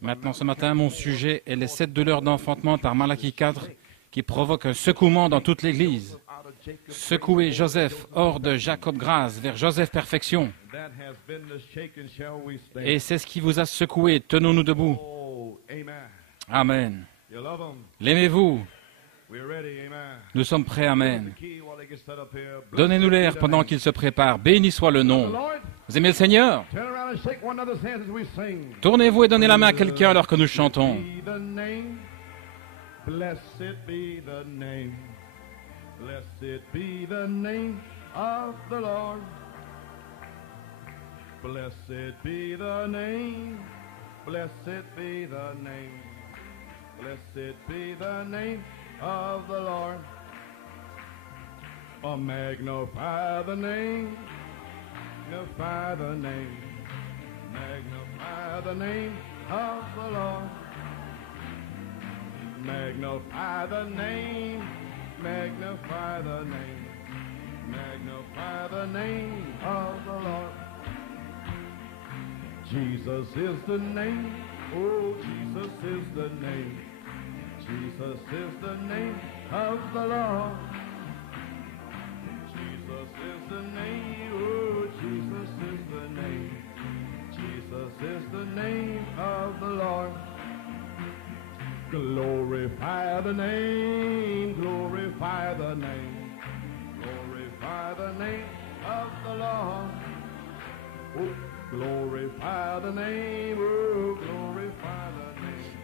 Maintenant, ce matin, mon sujet est les 7 douleurs d'enfantement par Malachie 4 qui provoquent un secouement dans toute l'Église. Secouer Joseph hors de Jacob grâce vers Joseph perfection. Et c'est ce qui vous a secoué. Tenons-nous debout. Amen. L'aimez-vous? Nous sommes prêts, amen. Donnez-nous l'air pendant qu'il se prépare. Béni soit le nom. Vous aimez le Seigneur? Tournez-vous et donnez la main à quelqu'un alors que nous chantons. Blessed be the name. Blessed be the name of the Lord. Blessed be the name. Blessed be the name. Blessed be the name of the Lord. Oh, magnify the name. Magnify the name. Magnify the name of the Lord. Magnify the name, magnify the name, magnify the name of the Lord. Jesus is the name, oh, Jesus is the name. Jesus is the name of the Lord. Jesus is the name, oh, Jesus is the name. Jesus is the name of the Lord. Glorify the name, glorify the name, glorify the name of the Lord. Oh, glorify the name, oh, glorify the name,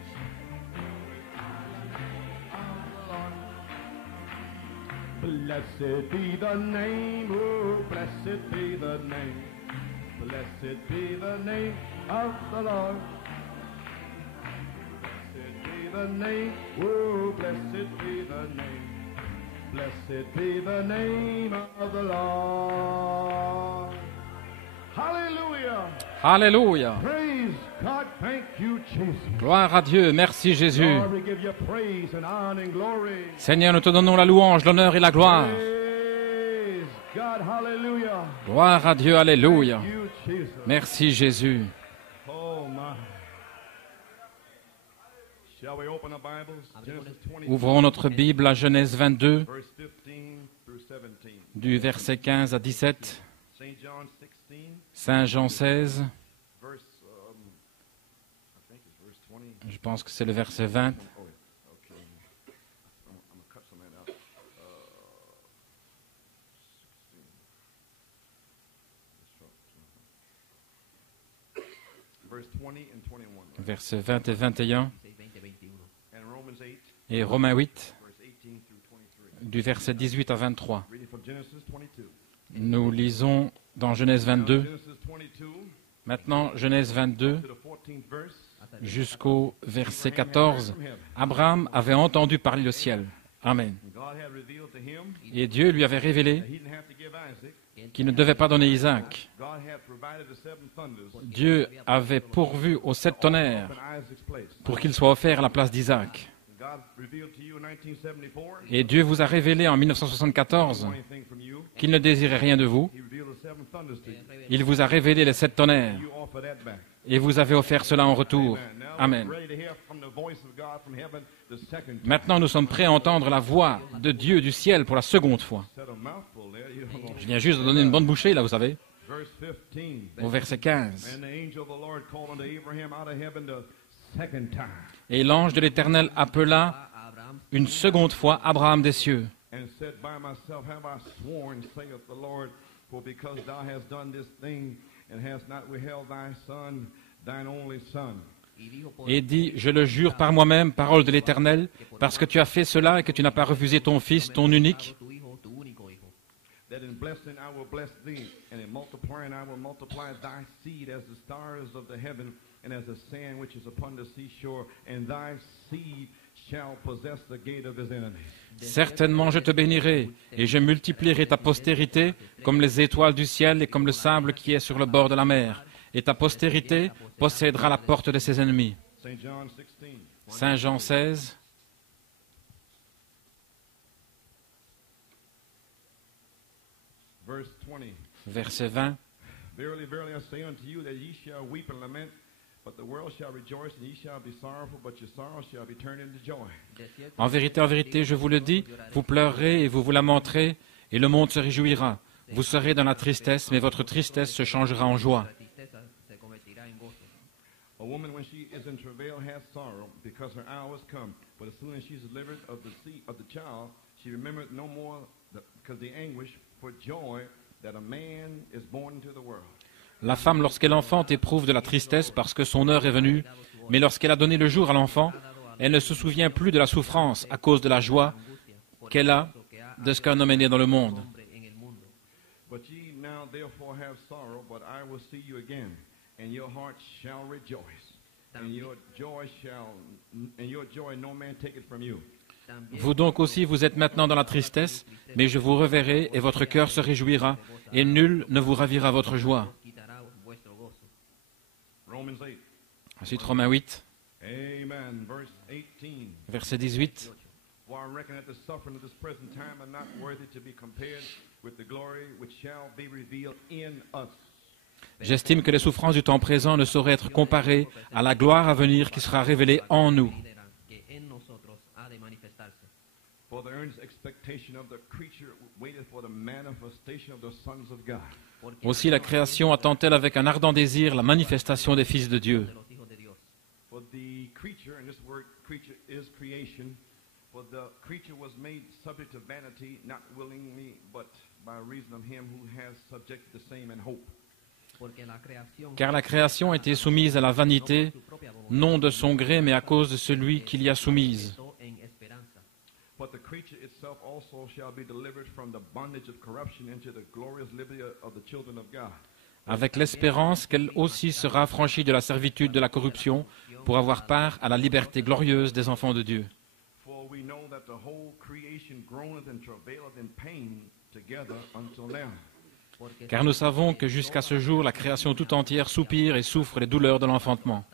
of the Lord. Blessed be the name, oh, blessed be the name, blessed be the name of the Lord. The name, oh, blessed be the name, blessed be the name of the Lord. Hallelujah. Alléluia. Praise God, thank you, Jesus. Gloire à Dieu, merci Jésus. Lord, we give you praise and honor and glory. Seigneur, nous te donnons la louange, l'honneur et la gloire. Praise God, hallelujah. Gloire à Dieu, alléluia. Thank you, Jesus. Merci Jésus. Oh my. Shall we open our Bibles? Genesis 22, Ouvrons notre Bible à Genèse 22, verse 15 through 17. du verset 15 à 17, St. John 16, Saint Jean 16, verse, I think it's verse 20. je pense que c'est le verset 20, Oh, okay. I'm going to cut some of that out. 16. Verse 20 and 21. versets 20 et 21, And Romans 8, et Romains 8, verse 18 through 23. du verset 18 à 23. Reading from Genesis 22. Nous lisons dans Genèse 22, Genesis 22 maintenant Genèse 22, to the 14th verse. jusqu'au verset 14. Abraham avait entendu parler le ciel. Amen. God had revealed to him Et Dieu lui avait révélé that he didn't have to give Isaac. qu'il ne devait pas donner Isaac. God had provided the 7 thunders Dieu avait pourvu aux 7 tonnerres in Isaac's place. pour qu'il soit offert à la place d'Isaac. God revealed to you in 1974 Et Dieu vous a révélé en 1974 anything from you. qu'il ne désirait rien de vous. He revealed the 7 thunders to you. Il vous a révélé les 7 tonnerres. You offer that back. Et vous avez offert cela en retour. Now Amen. we're ready to hear from the voice of God from heaven the second time. Maintenant, nous sommes prêts à entendre la voix de Dieu du ciel pour la seconde fois. Said a mouthful there. You don't know. Je viens juste de donner une bonne bouchée, là, vous savez, Verse 15. au verset 15. And the angel of the Lord called unto Abraham out of heaven the second time, Et l'ange de l'Éternel appela une seconde fois Abraham des cieux. and said, By myself have I sworn, saith the Lord, for because thou hast done this thing, and hast not withheld thy son, thine only son. Et dit, je le jure par moi-même, parole de l'Éternel, parce que tu as fait cela et que tu n'as pas refusé ton fils, ton unique, That in blessing I will bless thee, and in multiplying I will multiply thy seed as the stars of the heaven, and as the sand which is upon the seashore, and thy seed shall possess the gate of his enemies. certainement je te bénirai, et je multiplierai ta postérité comme les étoiles du ciel et comme le sable qui est sur le bord de la mer. Et ta postérité possédera la porte de ses ennemis. St. John 16. Saint Jean 16, Verse 20. verset 20. Verily, verily, I say unto you that ye shall weep and lament, but the world shall rejoice, and ye shall be sorrowful, but your sorrow shall be turned into joy. En vérité, je vous le dis, vous pleurerez et vous vous lamenterez, et le monde se réjouira. Vous serez dans la tristesse, mais votre tristesse se changera en joie. A woman, when she is in travail, has sorrow, because her hour is come. But as soon as she is delivered of the child, she remembereth no more because the anguish for joy that a man is born into the world. La femme, lorsqu'elle enfante, éprouve de la tristesse parce que son heure est venue, mais lorsqu'elle a donné le jour à l'enfant, elle ne se souvient plus de la souffrance à cause de la joie qu'elle a de ce qu'un homme est né dans le monde. But ye now therefore have sorrow, but I will see you again, and your heart shall rejoice, and your joy no man take it from you. Vous donc aussi, vous êtes maintenant dans la tristesse, mais je vous reverrai, et votre cœur se réjouira, et nul ne vous ravira votre joie. Romans 8. Ensuite, Romains 8, Amen. Verse 18. verset 18. For I reckon that the suffering of this present time are not worthy to be compared with the glory which shall be revealed in us. J'estime que les souffrances du temps présent ne sauraient être comparées à la gloire à venir qui sera révélée en nous. For the earnest expectation of the creature waited for the manifestation of the sons of God. Aussi la création attend-elle avec un ardent désir la manifestation des fils de Dieu. For the creature, and this word creature is creation, for the creature was made subject to vanity, not willingly, but by reason of him who has subjected the same in hope. Car la création a été soumise à la vanité, non de son gré, mais à cause de celui qui l'y a soumise. But the creature itself also shall be delivered from the bondage of corruption into the glorious liberty of the children of God. Avec l'espérance qu'elle aussi sera affranchie de la servitude de la corruption pour avoir part à la liberté glorieuse des enfants de Dieu. For we know that the whole creation groaneth and travaileth in pain together until now. Car nous savons que jusqu'à ce jour, la création tout entière soupire et souffre les douleurs de l'enfantement.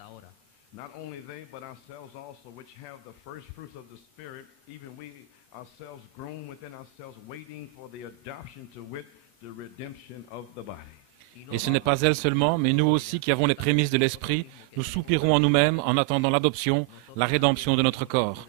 Not only they, but ourselves also, which have the first fruits of the Spirit, even we ourselves groan within ourselves, waiting for the adoption to wit, the redemption of the body. Et ce n'est pas elle seulement, mais nous aussi qui avons les prémices de l'Esprit, nous soupirons en nous-mêmes en attendant l'adoption, la rédemption de notre corps.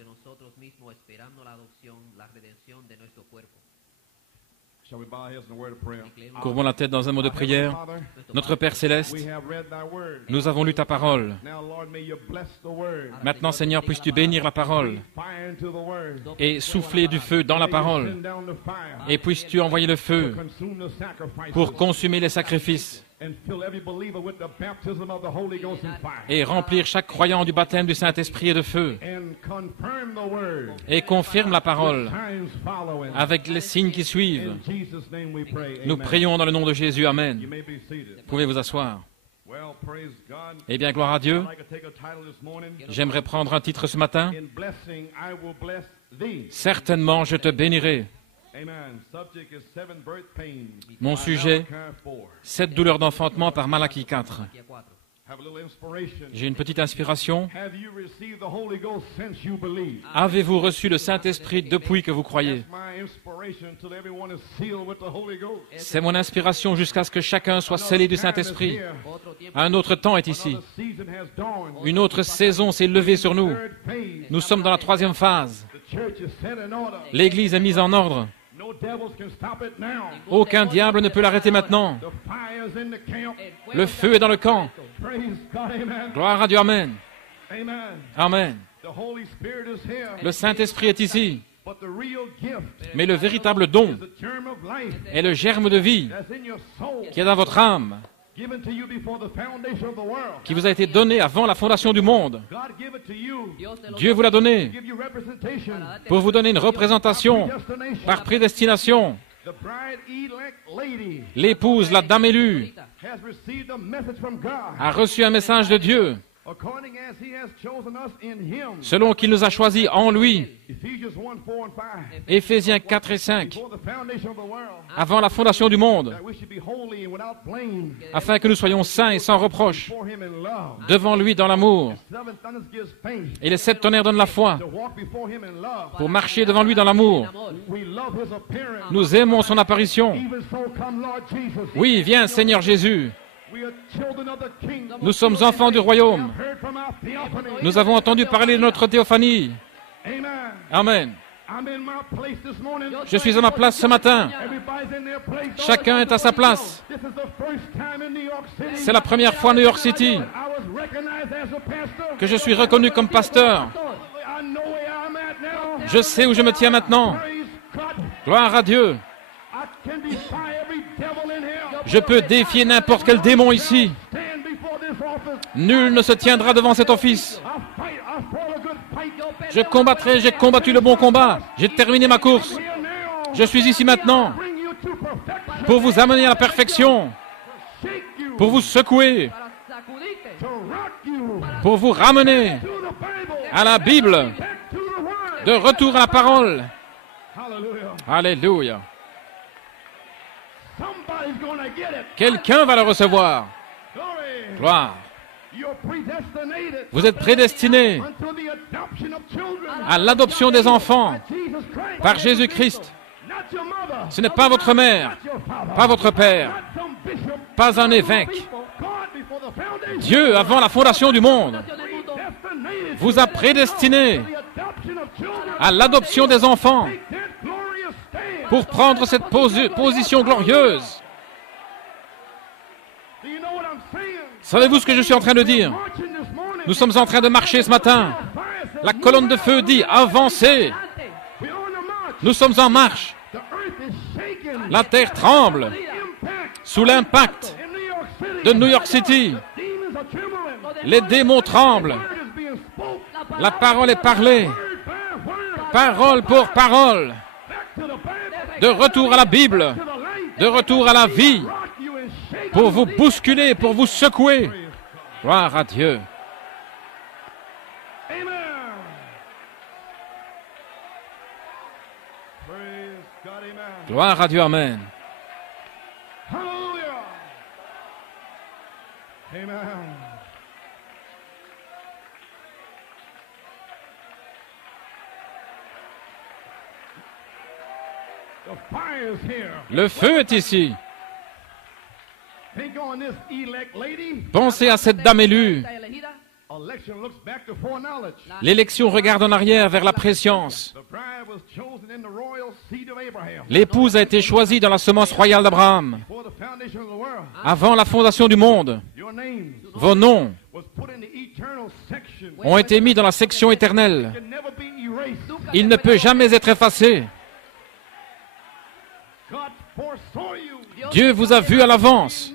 Shall we bow our heads in a word of prayer? Courbons la tête dans un mot de prière. Father, Notre Père céleste, we have read thy word. nous avons lu ta parole. Now, Lord, may you bless the word. Maintenant, Seigneur, puisses-tu bénir la parole Fire into the word. et souffler du feu dans la parole. Send down the fire. Et puisses-tu envoyer le feu Consume the sacrifices. pour consumer les sacrifices And fill every believer with the baptism of the Holy Ghost and fire. et remplir chaque croyant du baptême du Saint-Esprit et de feu. And confirm the word. Et confirme la parole Times following. avec les signes qui suivent. In Jesus' name we pray. Nous Amen. prions dans le nom de Jésus. You Amen. may be seated. Pouvez vous asseoir. Well, praise God. Eh bien, gloire à Dieu. I'd like to take a title this morning. J'aimerais prendre un titre ce matin. In blessing, I will bless thee. Certainement, je te bénirai. Amen. Subject is 7 birth pains. Mon sujet, Malachi 4. 7 douleurs d'enfantement par Malachie 4. Have a little inspiration. J'ai une petite inspiration. Have you received the Holy Ghost since you believe? Avez-vous reçu le Saint-Esprit depuis que vous croyez? That's my inspiration until everyone is sealed with the Holy Ghost. C'est mon inspiration jusqu'à ce que chacun soit scellé du Saint-Esprit. Un autre temps est ici. Another season has dawned. Une autre saison s'est levée sur nous. Third phase. Nous sommes dans la 3e phase. The church is set in order. L'Église est mise en ordre. No devils can stop it now. Aucun diable ne peut l'arrêter maintenant. The fire's in the camp. Le feu est dans le camp. Praise God. Amen. Gloire à Dieu. Amen. Amen. Amen. The Holy Spirit is here. Le Saint-Esprit est ici. But the real gift Mais le véritable don is the germ of life est le germe de vie that's in your soul, qui est dans votre âme, given to you before the foundation of the world. qui vous a été donné avant la fondation du monde. God give it to you. Dieu vous l'a donné Give you representation. pour vous donner une représentation Predestination. par prédestination. The bride elect lady L'épouse, la dame élue, has received a message from God. a reçu un message de Dieu, According as he has chosen us in him. selon qu'il nous a choisis en lui. Ephesians 1, 4 and 5. Éphésiens 4 et 5, Before the foundation of the world. avant la fondation du monde, That we should be holy and without blame. afin que nous soyons saints et sans reproche, Before him in love. devant lui dans l'amour. 7 thunders gives faith. Et les 7 tonnerres donnent la foi, To walk before him in love. pour marcher devant lui dans l'amour. We love his appearance. Nous aimons son apparition. Even so come Lord Jesus. Oui, viens Seigneur Jésus. Nous sommes enfants du royaume. Nous avons entendu parler de notre théophanie. Amen. Je suis à ma place ce matin. Chacun est à sa place. C'est la première fois à New York City que je suis reconnu comme pasteur. Je sais où je me tiens maintenant. Gloire à Dieu. Je peux défier n'importe quel démon ici. Nul ne se tiendra devant cet office. Je combattrai, j'ai combattu le bon combat. J'ai terminé ma course. Je suis ici maintenant pour vous amener à la perfection, pour vous secouer, pour vous ramener à la Bible, de retour à la parole. Alléluia. Quelqu'un va le recevoir. Gloire. Vous êtes prédestinés à l'adoption des enfants par Jésus-Christ. Ce n'est pas votre mère, pas votre père, pas un évêque. Dieu, avant la fondation du monde, vous a prédestinés à l'adoption des enfants pour prendre cette position glorieuse. Savez-vous ce que je suis en train de dire? Nous sommes en train de marcher ce matin. La colonne de feu dit « Avancez ». Nous sommes en marche. La terre tremble sous l'impact de New York City. Les démons tremblent. La parole est parlée. Parole pour parole. De retour à la Bible. De retour à la vie. Pour vous bousculer, pour vous secouer. Gloire à Dieu. Gloire à Dieu, Amen. Le feu est ici. Pensez à cette dame élue. L'élection regarde en arrière vers la préscience. L'épouse a été choisie dans la semence royale d'Abraham. Avant la fondation du monde, vos noms ont été mis dans la section éternelle. Il ne peut jamais être effacé. Dieu vous a vu à l'avance.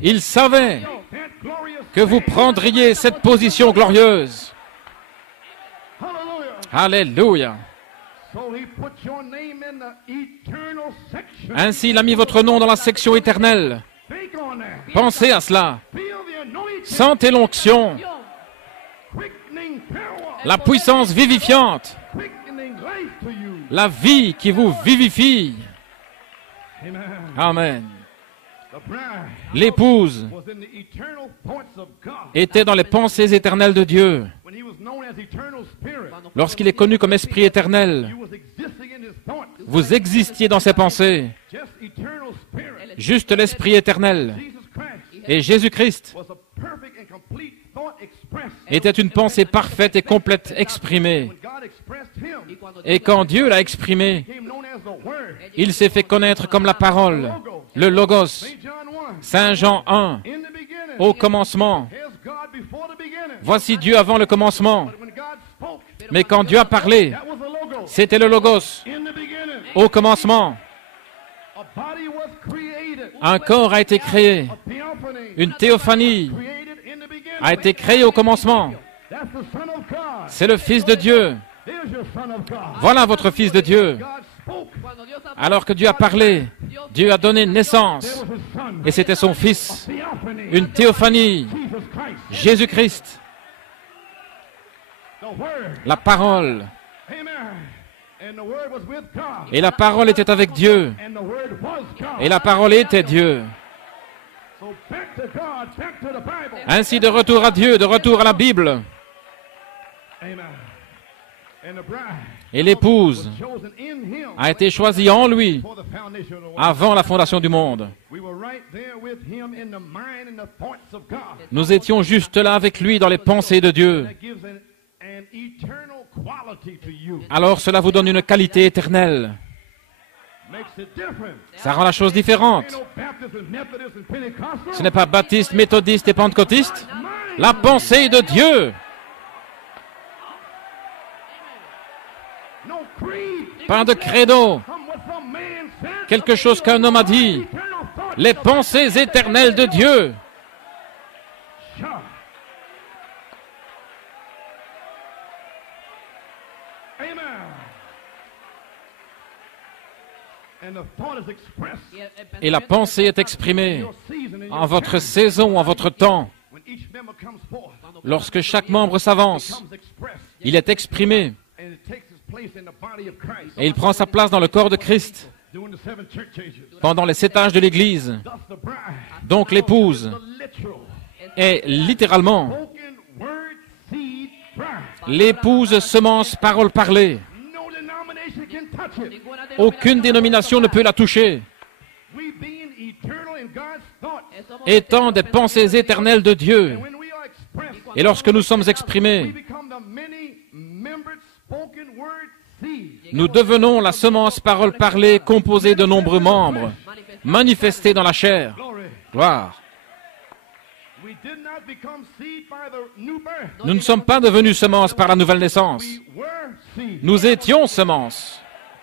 Il savait que vous prendriez cette position glorieuse. Alléluia. Ainsi, il a mis votre nom dans la section éternelle. Pensez à cela. Sentez l'onction, la puissance vivifiante, la vie qui vous vivifie. Amen. L'épouse était dans les pensées éternelles de Dieu. Lorsqu'il est connu comme Esprit éternel, vous existiez dans ses pensées. Juste l'Esprit éternel. Et Jésus-Christ était une pensée parfaite et complète exprimée. Et quand Dieu l'a exprimé, il s'est fait connaître comme la parole, le Logos. Saint Jean 1, au commencement. Voici Dieu avant le commencement. Mais quand Dieu a parlé, c'était le Logos. Au commencement, un corps a été créé. Une théophanie a été créée au commencement. C'est le Fils de Dieu. Voilà votre Fils de Dieu. Alors que Dieu a parlé, Dieu a donné naissance. Et c'était son Fils. Une théophanie. Jésus-Christ. La parole. Et la parole était avec Dieu. Et la parole était Dieu. Ainsi, de retour à Dieu, de retour à la Bible. Et l'épouse a été choisie en lui avant la fondation du monde. right there with him in the mind and the thoughts of God. Nous étions juste là avec lui dans les pensées de Dieu. That gives an eternal quality to you. Alors cela vous donne une qualité éternelle. Makes it different. Ça rend la chose différente. Ain't no Baptist and Methodist and Pentecostal. Ce n'est pas baptiste, méthodiste et pentecôtiste. La pensée de Dieu. No creed. Pas de credo. From what some man said. Quelque chose qu'un homme a dit. Eternal thoughts Les of pensées éternelles de Dieu. Sure. Amen. And the thought is expressed Et la pensée est exprimée in your season, in en your votre time. saison, en votre temps. When each member comes forth, Lorsque chaque membre s'avance, comes expressed, il est exprimé and it takes its place in the body of Christ. et il prend sa place dans le corps de Christ During the 7 church ages. pendant les 7 âges de l'Église. Thus the bride, Donc l'épouse the literal, est littéralement spoken word seed bride. l'épouse semence parole parlée. No denomination can touch it. Aucune dénomination ne peut la toucher. We being eternal in God's thoughts. Étant des pensées éternelles de Dieu. When we are expressed, Et lorsque nous sommes we exprimés, become the many-membered spoken word seed. nous devenons la semence parole parlée composée de nombreux membres, manifestés dans la chair. Glory. Gloire. We did not become seed by the new birth. Nous ne sommes pas devenus semences par la nouvelle naissance. We were seed. Nous étions semences.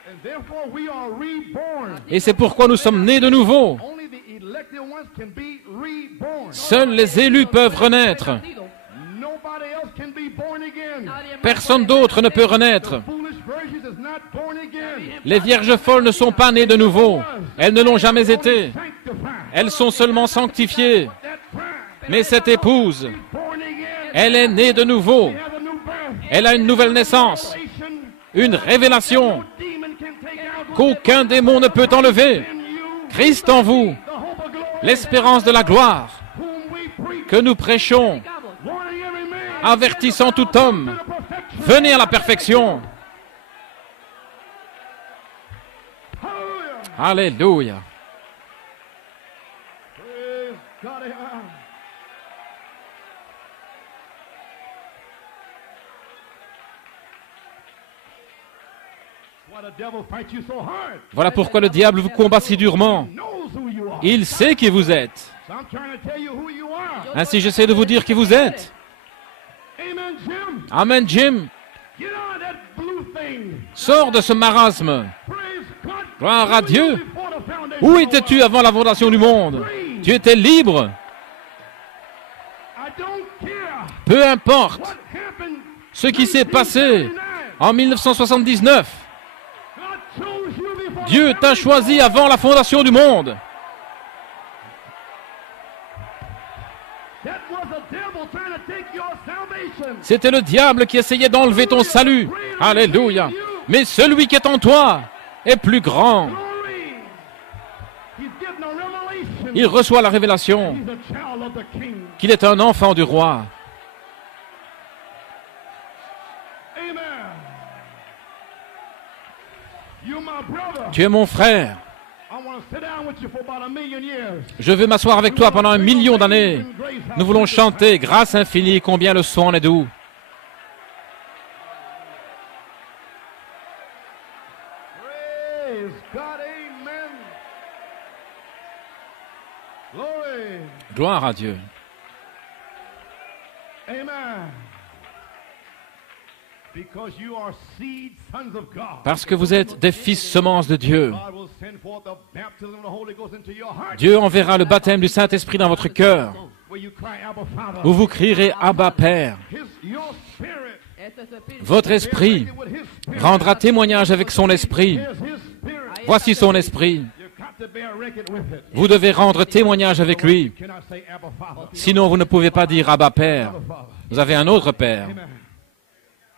And therefore we are reborn. Et c'est pourquoi nous sommes nés de nouveau. Only the elected ones can be reborn. Seuls les élus peuvent renaître. Nobody else can be born again. Personne d'autre ne peut renaître. Foolish virgins is not born again. Les vierges folles ne sont pas nées de nouveau. Elles ne l'ont jamais été. Sanctified. Elles sont seulement sanctifiées. That bride Mais cette épouse, born again. elle est née de nouveau. Have a new birth. Elle a une nouvelle naissance, Revelation. une révélation No demon can take out qu'aucun démon ne peut enlever. in you Christ en vous, the hope of glory l'espérance de la gloire whom we preach. que nous prêchons, Warning every man avertissant tout homme. to perfection. Venez à la perfection. Hallelujah. Alléluia. Praise God. Amen. Why the devil fights you so hard? Voilà pourquoi le diable vous combat si durement. He knows who you are. Il sait qui vous êtes. So I'm trying to tell you who you are. Ainsi j'essaie de vous dire qui vous êtes. Amen, Jim. Amen, Jim. Get out of that blue thing. Sors de ce marasme. Praise God. Gloire à Dieu. Before the foundation Où of the étais-tu world. avant la fondation du monde? Tu étais libre. I don't care Peu importe what happened. ce qui s'est passé en 1979. God chose you before Dieu t'a choisi avant la fondation du monde. That was the devil trying to take your salvation. C'était le diable qui essayait d'enlever ton salut. Alléluia. Mais celui qui est en toi est plus grand. Glory. He's getting a revelation. Il reçoit la révélation He's a child of the King. qu'il est un enfant du roi. Amen. You're my brother. Tu es mon frère. I want to sit down with you for about 1,000,000 years. Je veux m'asseoir avec toi pendant 1 000 000 d'années. Nous voulons chanter grâce infinie combien le son est doux. Praise God. Amen. Glory. Gloire à Dieu. Amen. Because you are seed sons of God. Parce que vous êtes des fils semences de Dieu. God will send forth the baptism of the Holy Ghost into your heart. Dieu enverra le baptême du Saint-Esprit dans votre cœur, Where you cry, Abba, Father. où vous crierez Abba Père. Your spirit Votre esprit with His spirit. rendra témoignage avec son esprit. Here's His spirit. Voici son esprit. You've got to bear record with it. Vous devez rendre témoignage avec lui. Cannot say Abba, Father. Sinon, vous ne pouvez pas dire Abba Père. Abba, Father. Vous avez un autre Père. Amen.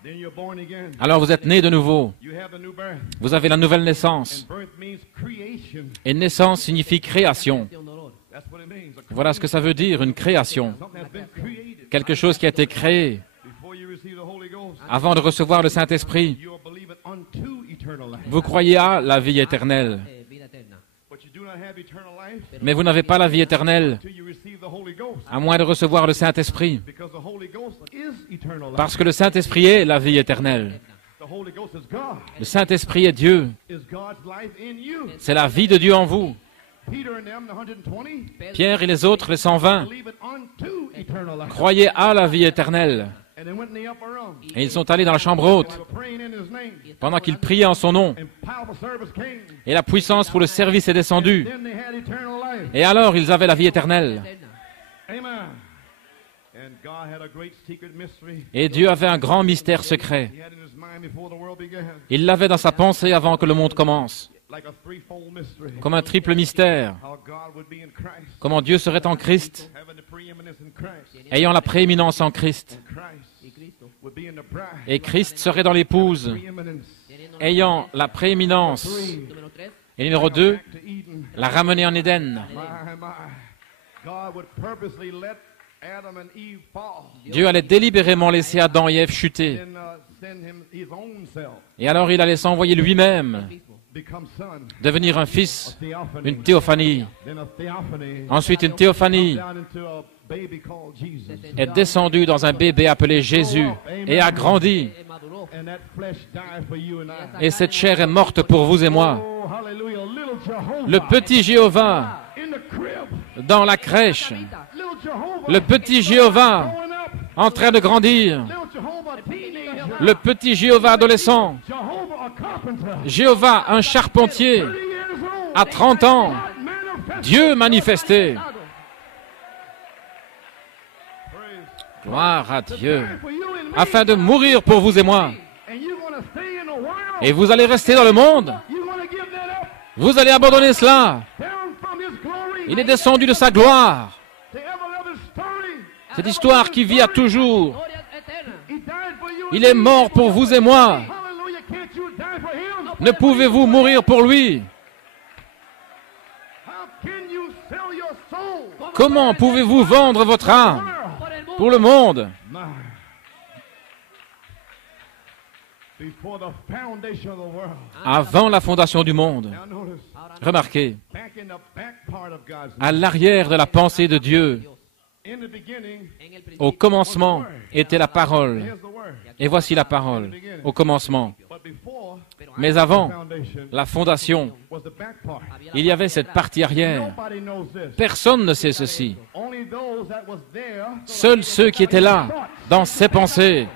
Then you're born again. Alors vous êtes né de nouveau. You have a new birth. Vous avez la nouvelle naissance. And birth means creation. Et naissance signifie création. That's what it means. Voilà ce que ça veut dire, une création. Something that's been created. Quelque chose qui a été créé Before you receive the Holy Ghost, avant de recevoir le Saint-Esprit. you are believing unto eternal life. Vous croyez à la vie éternelle. But you do not Mais vous n'avez pas la vie éternelle until you receive the Holy Ghost. à moins de recevoir le Saint-Esprit. Because the Holy Ghost is eternal life. Parce que le Saint-Esprit est la vie éternelle. The Holy Ghost is God. Le Saint-Esprit est Dieu. Is God's life in you. C'est la vie de Dieu en vous. Peter and them, the 120, Pierre et les autres, les 120, believe it unto eternal life. croyaient à la vie éternelle. And they went in the upper room. Et ils sont allés dans la chambre haute They were praying in his name. pendant qu'ils priaient en son nom. And powerful service came. Et la puissance pour le service est descendue. Then they had eternal life. Et alors ils avaient la vie éternelle. Amen. And God had a great secret mystery. Et Dieu avait un grand mystère secret. He had in his mind before the world began. Il l'avait dans sa pensée avant que le monde commence. Like a threefold mystery. Comme un triple mystère. How God would be in Christ. Comment Dieu serait en Christ, Having the preeminence in Christ. ayant la prééminence en Christ. Christ would be in the bride. Et Christ serait dans l'épouse, Preeminence. ayant la prééminence. Et numéro 2, Back to Eden. la ramener en Éden. My. God would purposely let Adam and Eve fall. Dieu allait délibérément laisser Adam et Ève chuter. Then send him his own self. Et alors il allait s'envoyer lui-même, Become son. devenir un fils, Theophany. une théophanie. Then a theophany. Ensuite une théophanie Down into a baby called Jesus. est descendu dans un bébé appelé Jésus et a grandi. And that flesh died for you and I. Et cette chair est morte pour vous et moi. Oh, hallelujah. Little Jehovah. Le petit Jéhovah In the crib. dans la crèche, Little Jehovah. le petit Jéhovah Growing up. en train de grandir, Little Jehovah teenager. le petit Jéhovah adolescent, Jehovah a carpenter. Jéhovah un charpentier 30 years old. à 30 ans, God manifested. Dieu manifesté. Praise Gloire à Dieu, for you and me. afin de mourir pour vous et moi. And you're going to stay in the world. Et vous allez rester dans le monde, You're going to give that up. vous allez abandonner cela. Down from his glory. Il est descendu de sa gloire. The everlasting story. Cette histoire qui vit à toujours. He died for you. Il est mort pour vous et moi. Hallelujah. Can't you die for him? Ne pouvez-vous mourir pour lui? How can you sell your soul? Comment pouvez-vous vendre votre âme pour le monde? My. Before the foundation of the world. Avant la fondation du monde. Now notice, Remarquez, back in the back part of God's à l'arrière de la pensée de Dieu, in the beginning, au commencement était la parole. here's the word. Et voici la parole, au commencement. But before Mais avant foundation la fondation, was the back part. il y avait cette partie arrière. Nobody knows this. Personne ne sait ceci. Only those that was there. Seuls ceux qui étaient là, dans ses pensées.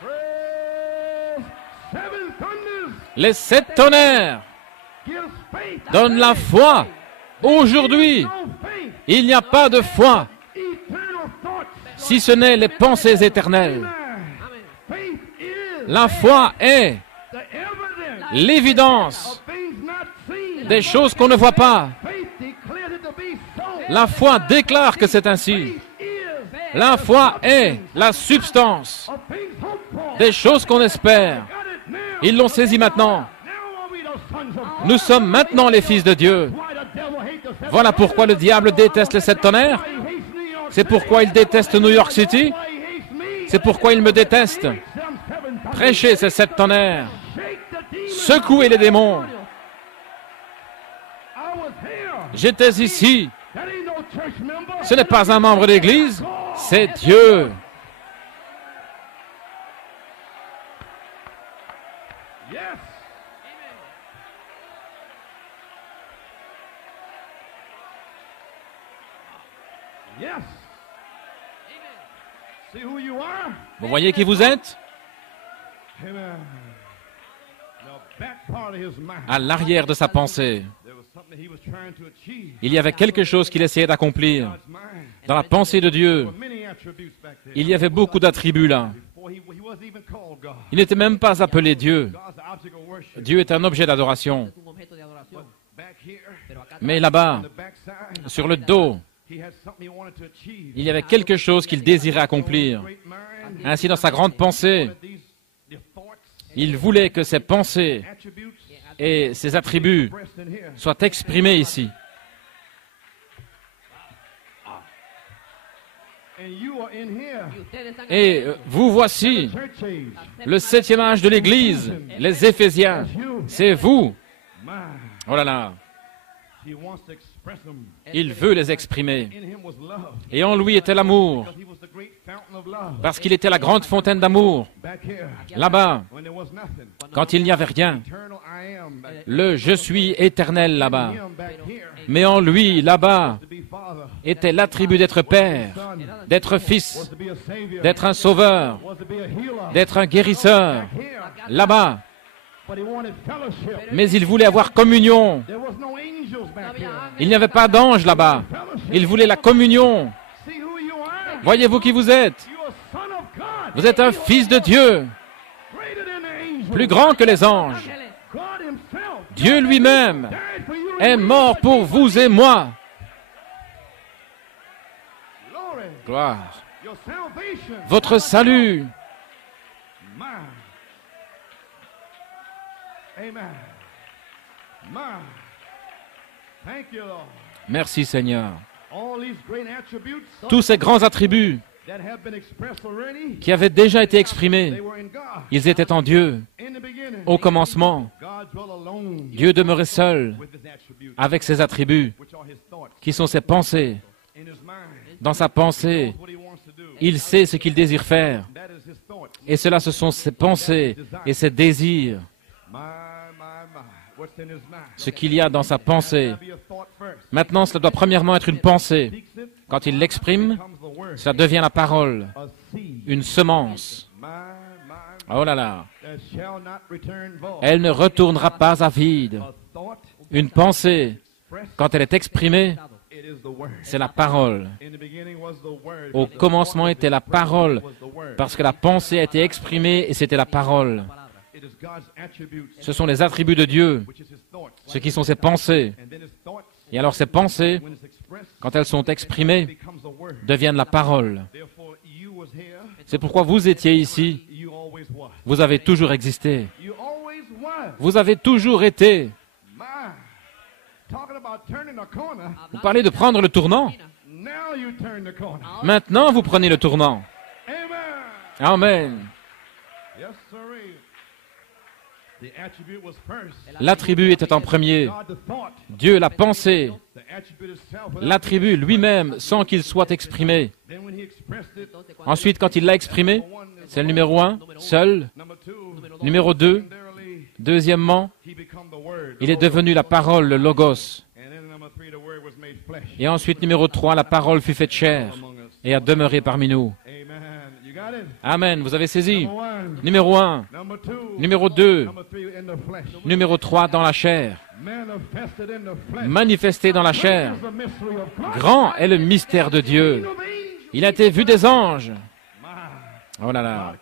Praise. Seven thunders Les 7 tonnerres gives faith. donnent la foi. Aujourd'hui, No faith. il n'y a pas de foi, Eternal thoughts. si ce n'est les pensées éternelles. Faith is La foi est the evidence l'évidence of things not seen. des choses qu'on ne voit pas. Faith declares it to be so. La foi déclare que c'est ainsi. Faith is La foi est la substance of things hoped for. des choses qu'on espère. Got it now. Ils l'ont saisi maintenant. Now are we the sons of God? Nous sommes maintenant les fils de Dieu. Why the devil hate the seven Voilà pourquoi le diable déteste les 7 tonnerres. Why he hates New York C'est pourquoi il déteste New York City. Why he hates me. C'est pourquoi il me déteste. Them seven thunders. Prêchez ces 7 tonnerres. Shake the demons. Secouez les démons. I was here. J'étais ici. That ain't no church member. Ce n'est pas un membre d'église, c'est Dieu. Yes. Yes. See who you are? Vous voyez qui vous êtes? Amen. The back part of his mind. À l'arrière de sa pensée, There was something he was trying to achieve. il y avait quelque chose qu'il essayait d'accomplir. God's mind. Dans la pensée de Dieu, There were many attributes back there. il y avait beaucoup d'attributs là. Before he wasn't even called God. Il n'était même pas appelé Dieu. God's the object of worship. Dieu est un objet d'adoration. Back here, Mais là-bas, the backside, sur le dos, he had something he wanted to achieve. il y avait quelque chose qu'il désirait accomplir. Great mind. Ainsi, dans sa grande pensée, The thoughts, il voulait que ses pensées attributes et ses attributs expressed in here. soient exprimés ici. Et vous voici, le 7e âge de l'Église, les Éphésiens. C'est vous. Oh là là. Il veut les exprimer. Et en lui était l'amour, parce qu'il était la grande fontaine d'amour. Là-bas, quand il n'y avait rien, le « je suis » éternel là-bas. Mais en lui, là-bas, était l'attribut d'être père, d'être fils, d'être un sauveur, d'être un guérisseur. Là-bas. Mais il voulait avoir communion. Il n'y avait pas d'ange là-bas. Il voulait la communion. Voyez-vous qui vous êtes? Vous êtes un fils de Dieu, plus grand que les anges. Dieu lui-même est mort pour vous et moi. Gloire. Votre salut. Merci Seigneur. Tous ces grands attributs qui avaient déjà été exprimés, ils étaient en Dieu. Au commencement, Dieu demeurait seul avec ses attributs, qui sont ses pensées. Dans sa pensée, il sait ce qu'il désire faire. Et cela, ce sont ses pensées et ses désirs. Ce qu'il y a dans sa pensée. Maintenant, cela doit premièrement être une pensée. Quand il l'exprime, ça devient la parole, une semence. Oh là là. Elle ne retournera pas à vide. Une pensée, quand elle est exprimée, c'est la parole. Au commencement était la parole, parce que la pensée a été exprimée et c'était la parole. Ce sont les attributs de Dieu, ce qui sont ses pensées. Et alors ces pensées, quand elles sont exprimées, deviennent la parole. C'est pourquoi vous étiez ici. Vous avez toujours existé. Vous avez toujours été. Vous parlez de prendre le tournant. Maintenant, vous prenez le tournant. Amen. L'attribut était en premier. Dieu l'a pensé. L'attribut lui-même, sans qu'il soit exprimé. Ensuite, quand il l'a exprimé, c'est le numéro 1, seul. Numéro 2, deuxièmement, il est devenu la parole, le logos. Et ensuite, numéro 3, la parole fut faite chair et a demeuré parmi nous. Amen, vous avez saisi. Numéro 1, numéro 2, numéro 3 dans la chair. Manifesté dans la chair. Grand est le mystère de Dieu. Il a été vu des anges. Oh là là.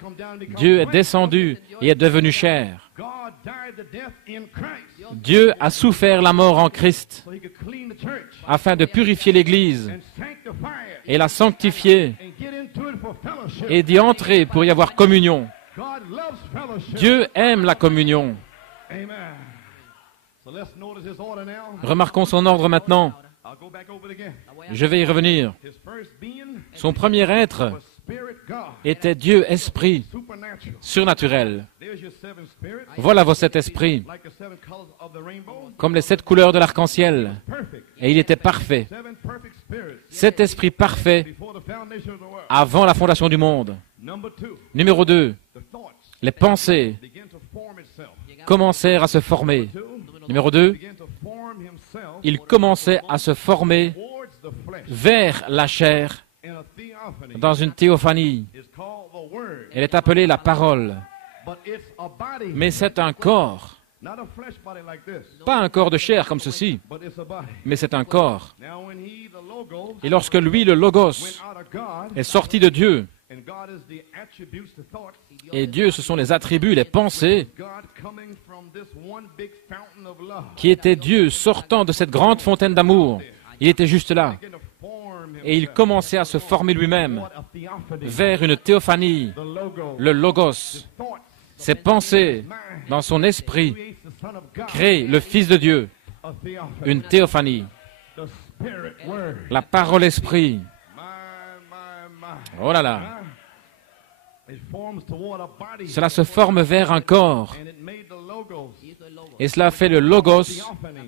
Dieu est descendu et est devenu chair. Dieu a souffert la mort en Christ afin de purifier l'Église et la sanctifier et d'y entrer pour y avoir communion. Dieu aime la communion. Remarquons son ordre maintenant. Je vais y revenir. Son premier être était Dieu Esprit, surnaturel. Voilà vos 7 esprits, comme les 7 couleurs de l'arc-en-ciel. Et il était parfait. 7 esprits parfaits avant la fondation du monde. Numéro 2, les pensées commencèrent à se former. Numéro 2, il commençait à se former vers la chair dans une théophanie. Elle est appelée la parole. Mais c'est un corps. Pas un corps de chair comme ceci, mais c'est un corps. Et lorsque lui, le Logos, est sorti de Dieu, et Dieu, ce sont les attributs, les pensées, qui étaient Dieu sortant de cette grande fontaine d'amour. Il était juste là. Et il commençait à se former lui-même vers une théophanie, le Logos. Ses pensées, dans son esprit, créent le Fils de Dieu, une théophanie. La parole esprit. Oh là là. It forms toward a body. Cela se forme vers un corps. And it made the logos, Et cela fait le Logos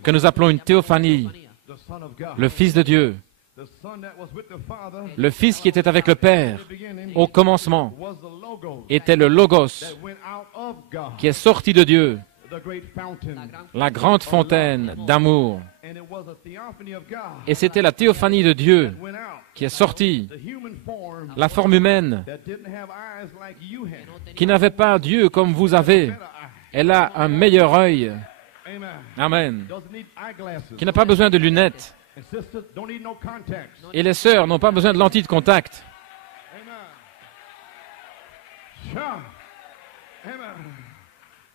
que nous appelons une théophanie, the Son of God. le Fils de Dieu. The Son that was with the Father Le Fils qui était avec le Père at the beginning au commencement was the logos était le Logos that went out of God, qui est sorti de Dieu, the great fountain. la grande fontaine d'amour. And it was a theophany of God Et c'était la théophanie de Dieu went out. qui est sortie, The human form la forme humaine, that didn't have eyes like you had. qui n'avait pas Dieu comme vous avez. Elle a un meilleur œil. Amen. Amen. Doesn't need eyeglasses. Qui n'a pas besoin de lunettes. And sisters don't need no contacts. Et les sœurs n'ont pas besoin de lentilles de contact. Amen. Sure. Amen.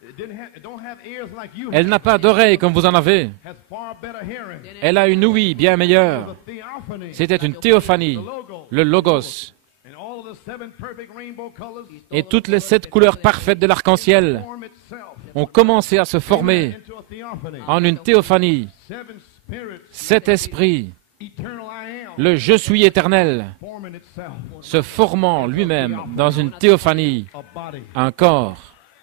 It don't have ears like you Elle n'a pas d'oreilles comme vous en avez. has far better hearing. Elle a une ouïe bien meilleure. The theophany, C'était une théophanie, the logo, le Logos. and all of the 7 perfect rainbow colors Et toutes les 7 couleurs parfaites de l'arc-en-ciel form itself ont commencé à se former into a theophany. en une théophanie. 7 spirits, 7 esprits, eternal I am, le Je suis éternel, forming itself se formant lui-même dans une théophanie, a body. un corps.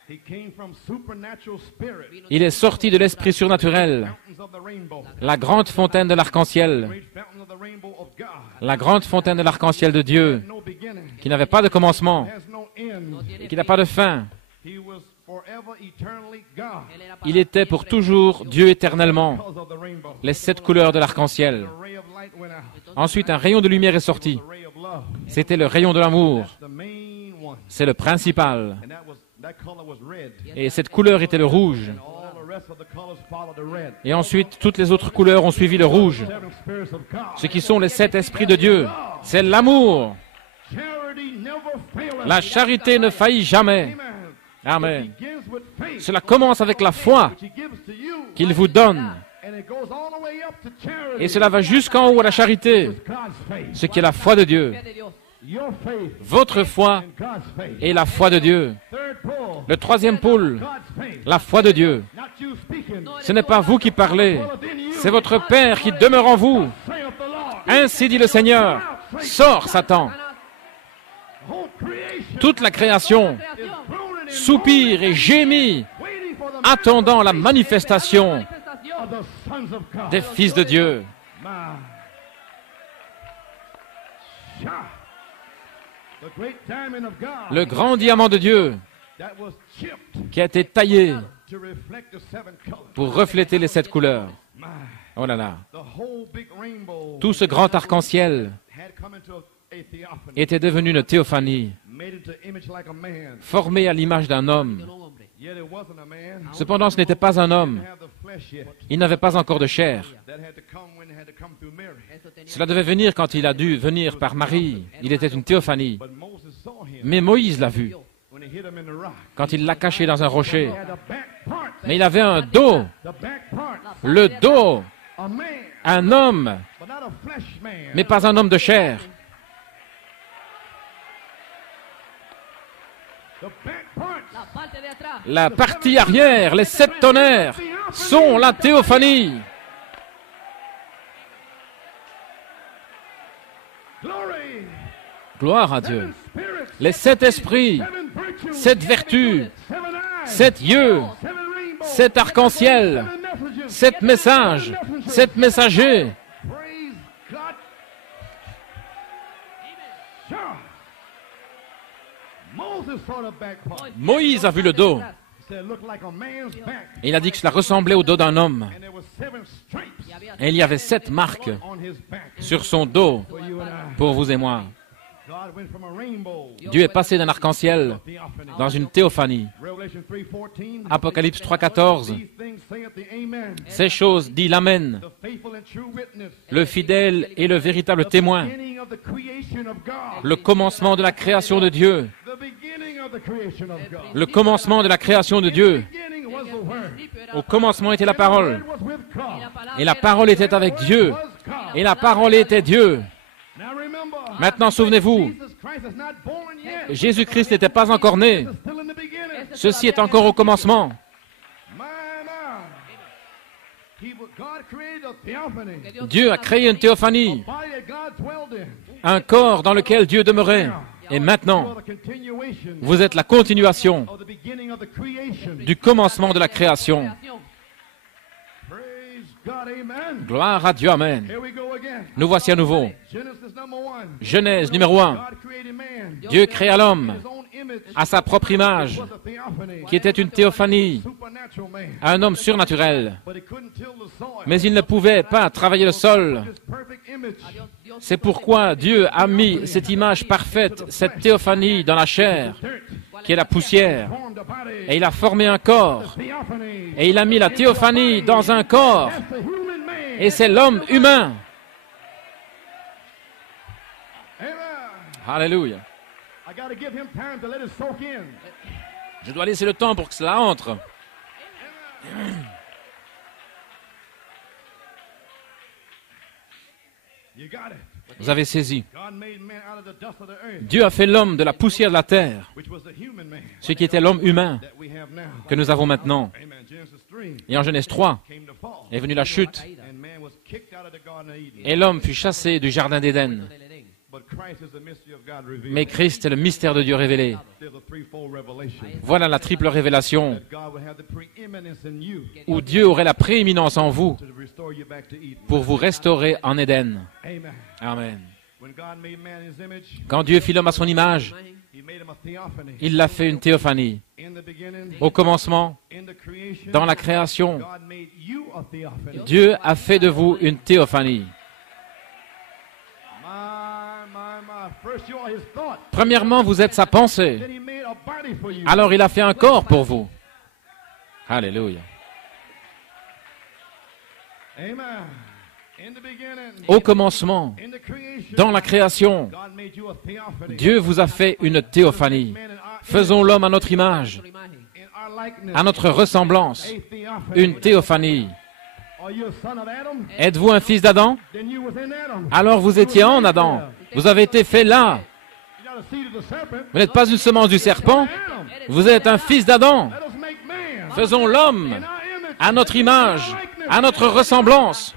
He came from supernatural spirit, Il est sorti de l'esprit surnaturel, fountains of the rainbow, la grande fontaine de l'arc-en-ciel, great fountain of the rainbow of God. la grande fontaine de l'arc-en-ciel de Dieu, No beginning, qui n'avait pas de commencement, has no end. et qui n'a pas de fin. He was forever eternally God Il était pour toujours Dieu éternellement. because of the rainbow. Les 7 couleurs de l'arc-en-ciel. A ray of light went out. Ensuite, un rayon de lumière est sorti. A ray of love. C'était le rayon de l'amour. The main one. C'est le principal. And that color was red. Et cette couleur était le rouge. And all the rest of the colors followed the red. Et ensuite, toutes les autres couleurs ont suivi le rouge. 7 spirits of God. Ce qui sont les 7 esprits de Dieu. C'est l'amour. Charity never faileth. La charité ne faillit jamais. Amen. Amen. It begins with faith, Cela commence avec la foi which he gives to you, qu'il vous donne. and it goes all the way up to charity. Et cela va jusqu'en haut à la charité. God's faith. Ce qui est la foi de Dieu. Your faith Votre foi and God's faith. est la foi de Dieu. Third pole. Le troisième pôle, God's faith. la foi de Dieu. Not you speaking. Ce n'est pas vous qui parlez. C'est votre Père qui demeure en vous. Saith the Lord. Ainsi dit le Seigneur. Sors, Satan. Whole creation Toute la création is groaning and soupire et gémit, waiting for the attendant la manifestation of the sons of God. des fils de Dieu. My. Sha. The great diamond of God Le grand diamant de Dieu that was chipped qui a été taillé to reflect the 7 colors. pour refléter les 7 couleurs. My. Oh là là. The whole big rainbow Tout ce grand arc-en-ciel had come into a theophany, était devenu une théophanie, made into image like a man. formée à l'image d'un homme. Yet it wasn't a man. Cependant, ce n'était pas un homme. Didn't have the flesh yet. Il n'avait pas encore de chair. That had to come when it had to come through Mary. Cela devait venir quand il a dû venir par Marie. Il était une théophanie. But Moses saw him Mais Moïse l'a vu when he hit him in the rock. quand il l'a caché dans un rocher. He had a back part. Mais il avait un dos, The back part. le dos, A man, un homme, but not a flesh man. mais pas un homme de chair. The back part. La partie arrière, les 7 tonnerres, sont la théophanie. Glory. Gloire à Dieu. Spirits. Les 7 esprits, 7 virtues. 7 vertus, 7 eyes. 7 yeux, 7 rainbows. 7 arc-en-ciel, 7 messages. 7 messages, 7 messagers. Praise God. Sure. Moses saw the back part. Moïse a vu le dos. He said it looked like a man's back. Et il a dit que cela ressemblait au dos d'un homme. And there was 7 stripes Et il y avait 7 marques on his back sur son dos for you and I. pour vous et moi. God went from a rainbow Dieu est passé d'un arc-en-ciel theophany. dans une théophanie. Revelation 3:14. Apocalypse 3,14. These things saith the Amen. Ces choses dit l'Amen, The faithful and true witness. le fidèle et le véritable témoin, Beginning of the creation of God. le commencement de la création de Dieu. The beginning of the creation of God. Le commencement de la création de Dieu. Beginning was the word. Au commencement était la parole. Word was with God. Et la parole était avec Dieu. Was God. Et la parole était Dieu. Now remember, Maintenant, souvenez-vous, Jesus Christ is not born yet. Jésus-Christ n'était pas encore né. He's still in the beginning. Ceci est encore au commencement. My, my. God created a theophany. Dieu a créé une théophanie, Body that God dwelled in. un corps dans lequel Dieu demeurait. Et maintenant, vous êtes la continuation du commencement de la création. Gloire à Dieu, Amen. Nous voici à nouveau. Genèse numéro 1. Dieu créa l'homme à sa propre image, qui était une théophanie, un homme surnaturel. Mais il ne pouvait pas travailler le sol. C'est pourquoi Dieu a mis cette image parfaite, cette théophanie dans la chair, qui est la poussière. Et il a formé un corps. Et il a mis la théophanie dans un corps. Et c'est l'homme humain. Alléluia. Je dois laisser le temps pour que cela entre. Vous avez saisi. Dieu a fait l'homme de la poussière de la terre, ce qui était l'homme humain que nous avons maintenant. Et en Genèse 3 est venue la chute, et l'homme fut chassé du jardin d'Éden. Mais Christ est le mystère de Dieu révélé. Voilà la triple révélation où Dieu aurait la prééminence en vous pour vous restaurer en Éden. Amen. Quand Dieu fit l'homme à son image, il l'a fait une théophanie. Au commencement, dans la création, Dieu a fait de vous une théophanie. Premièrement, vous êtes sa pensée. Alors il a fait un corps pour vous. Alléluia. Au commencement, dans la création, Dieu vous a fait une théophanie. Faisons l'homme à notre image, à notre ressemblance, une théophanie. Êtes-vous un fils d'Adam? Alors vous étiez en Adam. Vous avez été fait là. Vous n'êtes pas une semence du serpent. Vous êtes un fils d'Adam. Faisons l'homme à notre image, à notre ressemblance.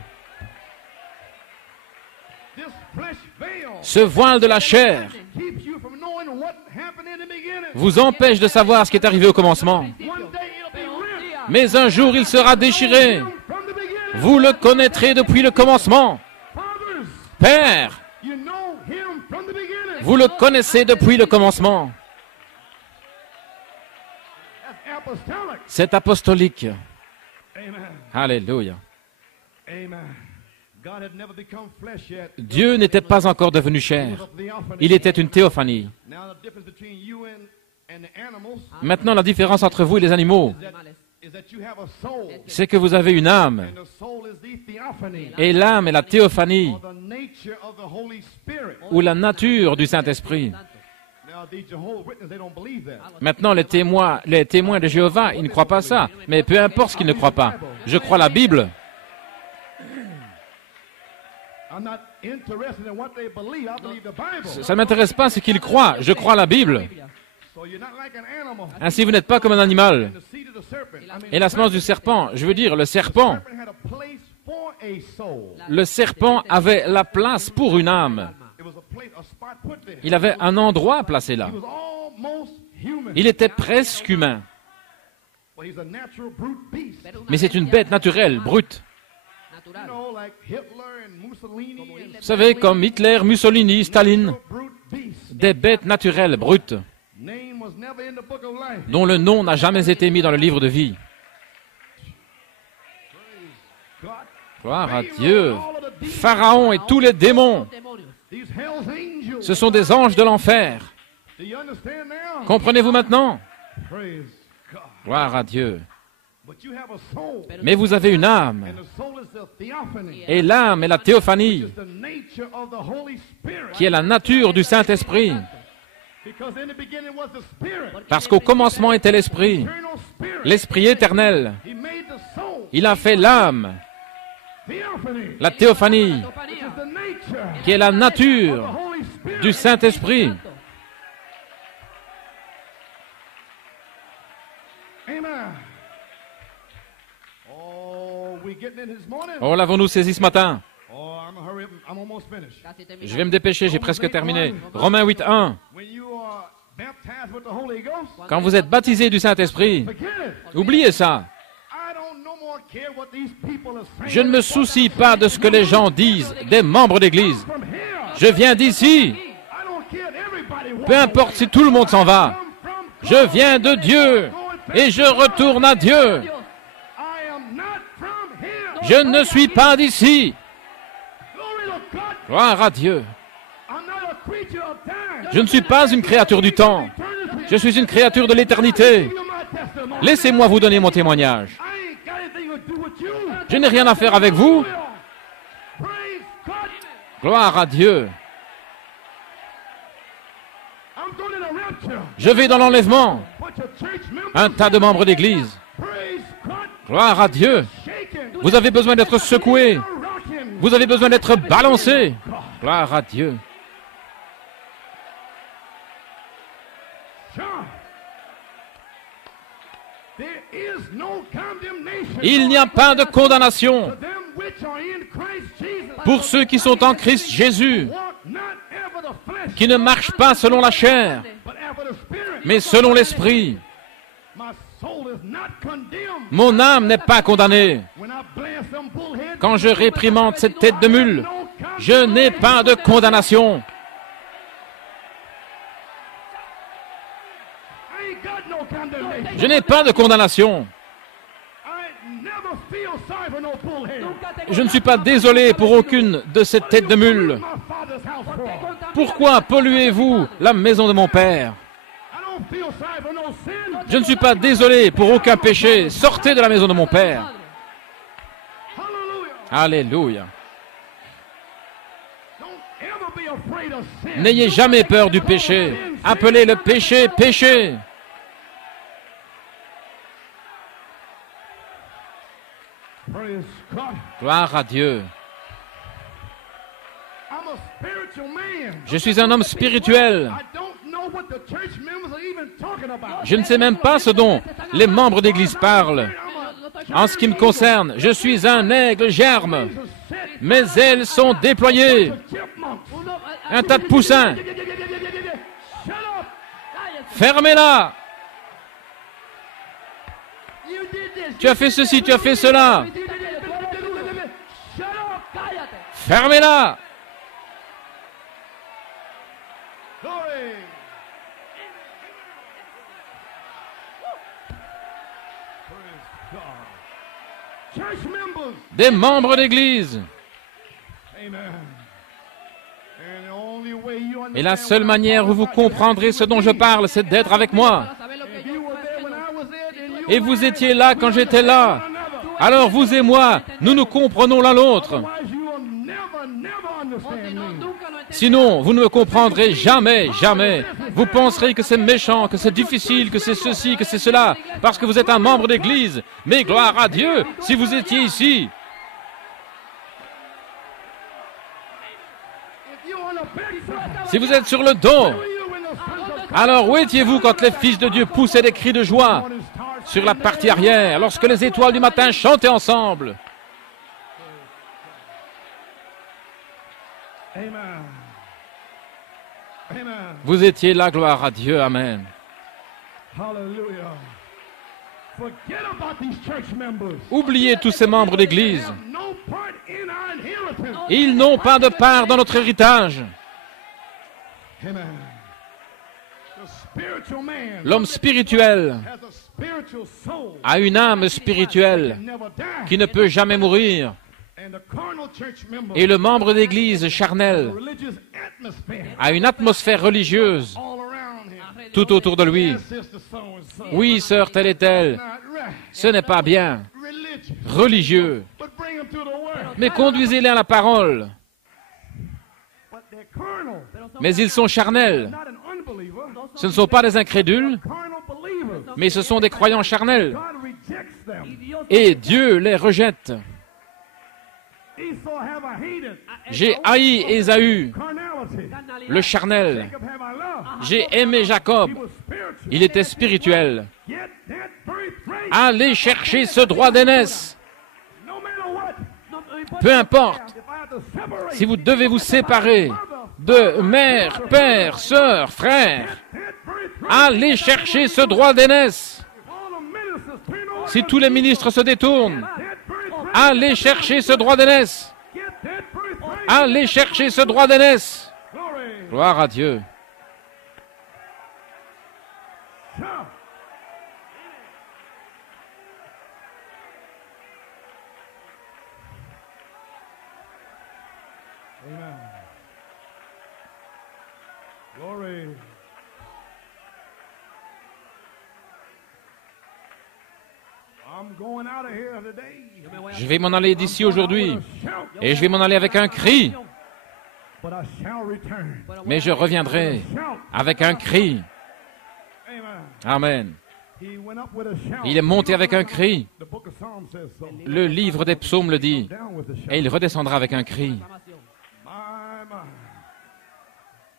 Ce voile de la chair vous empêche de savoir ce qui est arrivé au commencement. Mais un jour il sera déchiré. Vous le connaîtrez depuis le commencement. Père, vous le connaissez depuis le commencement. C'est apostolique. Alléluia. Dieu n'était pas encore devenu chair. Il était une théophanie. Maintenant, la différence entre vous et les animaux, c'est que vous avez une âme. Et l'âme est la théophanie, ou la nature du Saint-Esprit. Maintenant, les témoins de Jéhovah, ils ne croient pas ça. Mais peu importe ce qu'ils ne croient pas. Je crois la Bible. Ça ne m'intéresse pas ce qu'ils croient. Je crois la Bible. Ainsi, vous n'êtes pas comme un animal. Et la semence du serpent, je veux dire, le serpent avait la place pour une âme. Il avait un endroit placé là. Il était presque humain. Mais c'est une bête naturelle, brute. Vous savez, comme Hitler, Mussolini, Staline, des bêtes naturelles, brutes, dont le nom n'a jamais été mis dans le livre de vie. Gloire à Dieu. Pharaon et tous les démons, ce sont des anges de l'enfer. Comprenez-vous maintenant? Gloire à Dieu. Mais vous avez une âme. Et l'âme est la théophanie, qui est la nature du Saint-Esprit. Parce qu'au commencement était l'Esprit, l'Esprit éternel. Il a fait l'âme, la théophanie, qui est la nature du Saint-Esprit. Oh, l'avons-nous saisi ce matin? Je vais me dépêcher, j'ai presque terminé. Romains 8, 1. Quand vous êtes baptisé du Saint-Esprit, oubliez ça. Je ne me soucie pas de ce que les gens disent, des membres d'Église. Je viens d'ici. Peu importe si tout le monde s'en va. Je viens de Dieu et je retourne à Dieu. Je ne suis pas d'ici. Gloire à Dieu. Je ne suis pas une créature du temps. Je suis une créature de l'éternité. Laissez-moi vous donner mon témoignage. Je n'ai rien à faire avec vous. Gloire à Dieu. Je vais dans l'enlèvement. Un tas de membres d'église. Gloire à Dieu. Vous avez besoin d'être secoué. Vous avez besoin d'être balancé. Gloire à Dieu. Il n'y a pas de condamnation pour ceux qui sont en Christ Jésus, qui ne marchent pas selon la chair, mais selon l'Esprit. Mon âme n'est pas condamnée. Quand je réprimande cette tête de mule, je n'ai pas de condamnation. Je n'ai pas de condamnation. Je ne suis pas désolé pour aucune de ces têtes de mule. Pourquoi polluez-vous la maison de mon Père? Je ne suis pas désolé pour aucun péché. Sortez de la maison de mon Père. Alléluia. N'ayez jamais peur du péché. Appelez le péché péché. Gloire à Dieu. Je suis un homme spirituel. Je ne sais même pas ce dont les membres d'église parlent. En ce qui me concerne, je suis un aigle germe. Mes ailes sont déployées. Un tas de poussins. Fermez-la. Tu as fait ceci, tu as fait cela. Fermez-la. Des membres d'église. Et la seule manière où vous comprendrez ce dont je parle, c'est d'être avec moi. Et vous étiez là quand j'étais là. Alors vous et moi, nous nous comprenons l'un l'autre. Sinon, vous ne me comprendrez jamais, jamais. Vous penserez que c'est méchant, que c'est difficile, que c'est ceci, que c'est cela, parce que vous êtes un membre d'église. Mais gloire à Dieu, si vous étiez ici. Si vous êtes sur le dos, alors où étiez-vous quand les fils de Dieu poussaient des cris de joie sur la partie arrière, lorsque les étoiles du matin chantaient ensemble? Vous étiez là, gloire à Dieu, amen. Oubliez tous ces membres d'église. Ils n'ont pas de part dans notre héritage. L'homme spirituel a une âme spirituelle qui ne peut jamais mourir. Et le membre d'église charnel a une atmosphère religieuse tout autour de lui. Oui, sœur, telle et telle, ce n'est pas bien. Religieux. Mais conduisez-les à la parole. Mais ils sont charnels. Ce ne sont pas des incrédules, mais ce sont des croyants charnels. Et Dieu les rejette. J'ai haï Ésaü, le charnel. J'ai aimé Jacob. Il était spirituel. Allez chercher ce droit d'aînesse. Peu importe. Si vous devez vous séparer de mère, père, sœur, frère, allez chercher ce droit d'aînesse. Si tous les ministres se détournent, allez chercher ce droit d'aînesse. Allez chercher ce droit d'aînesse. Gloire à Dieu. Amen. Glory. I'm going out of here today. Je vais m'en aller d'ici aujourd'hui et je vais m'en aller avec un cri. But I shall return. Mais je reviendrai avec un cri. Amen. Amen. He went up with a shout. Il est monté avec un cri. The book of Psalms says so. Le livre des psaumes le dit. Down with a shout. Et il redescendra avec un cri. My, my.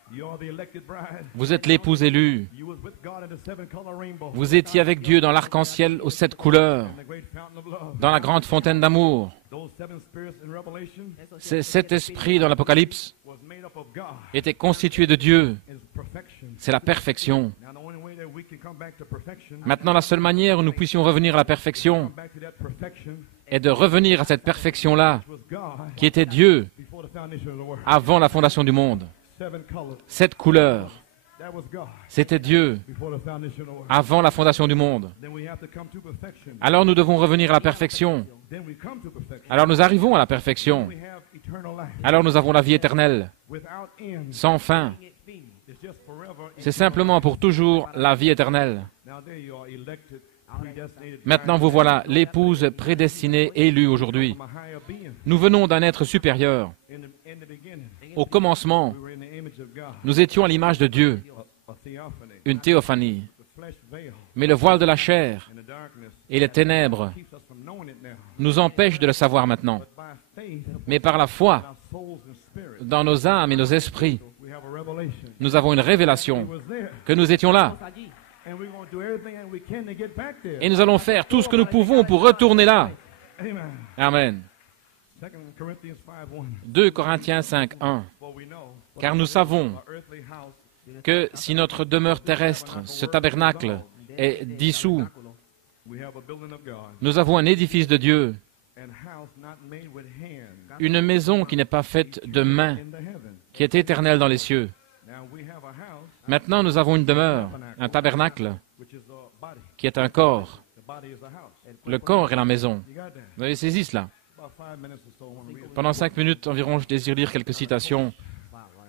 You are the elected bride. Vous êtes l'épouse élue. You was with God in the seven-color rainbow. Vous étiez avec Dieu dans l'arc-en-ciel aux 7 couleurs, In the great fountain of love. dans la grande fontaine d'amour. Those seven spirits in Revelation Ces 7 esprits dans l'Apocalypse was made up of God. étaient constitués de Dieu. It's perfection. C'est la perfection. Now the only way that we can come back to perfection, Maintenant, la seule manière où nous puissions revenir à la perfection come back to that perfection, est de revenir à cette perfection-là, was God qui était Dieu before the foundation of the world. avant la fondation du monde. Seven colors. 7 couleurs, That was God c'était Dieu before the foundation of the world. avant la fondation du monde. Then we have to come to perfection. Alors nous devons revenir à la perfection. Then we come to perfection. Alors nous arrivons à la perfection. We have eternal life Alors nous avons la vie éternelle, without end. sans fin. It's just forever. C'est simplement pour toujours la vie éternelle. Now there you are, elected, predestinated. Maintenant vous voilà, l'épouse prédestinée, élue aujourd'hui. From a higher being. Nous venons d'un être supérieur. In the beginning, Au commencement, we were in the image of God. nous étions à l'image de Dieu, A theophany. une théophanie. The flesh veil Mais le voile de la chair and the darkness et les ténèbres keeps us from knowing it now. nous empêchent de le savoir maintenant. But by faith, Mais par la foi, our souls and spirits, dans nos âmes et nos esprits, we have a revelation. nous avons une He révélation was there. que nous étions là. And we're going to do everything that we can to get back there. Et nous allons faire tout ce que nous pouvons pour retourner là. Amen. Amen. 2 Corinthians 5:1. 2 Corinthiens 5, 1. For we know Car nous savons our earthly house que si notre demeure terrestre, ce tabernacle, est dissous, we have a building of God, nous avons un édifice de Dieu, and house not made with hands une maison qui n'est pas faite de main, in the heaven. qui est éternelle dans les cieux. Now we have a house Maintenant, nous avons une demeure, un tabernacle, which is a body. qui est un corps. The body is a house. Le corps est la maison. You got that? Vous avez saisi cela? About 5 minutes or so. I wanna read it. Pendant 5 minutes environ, je désire lire quelques citations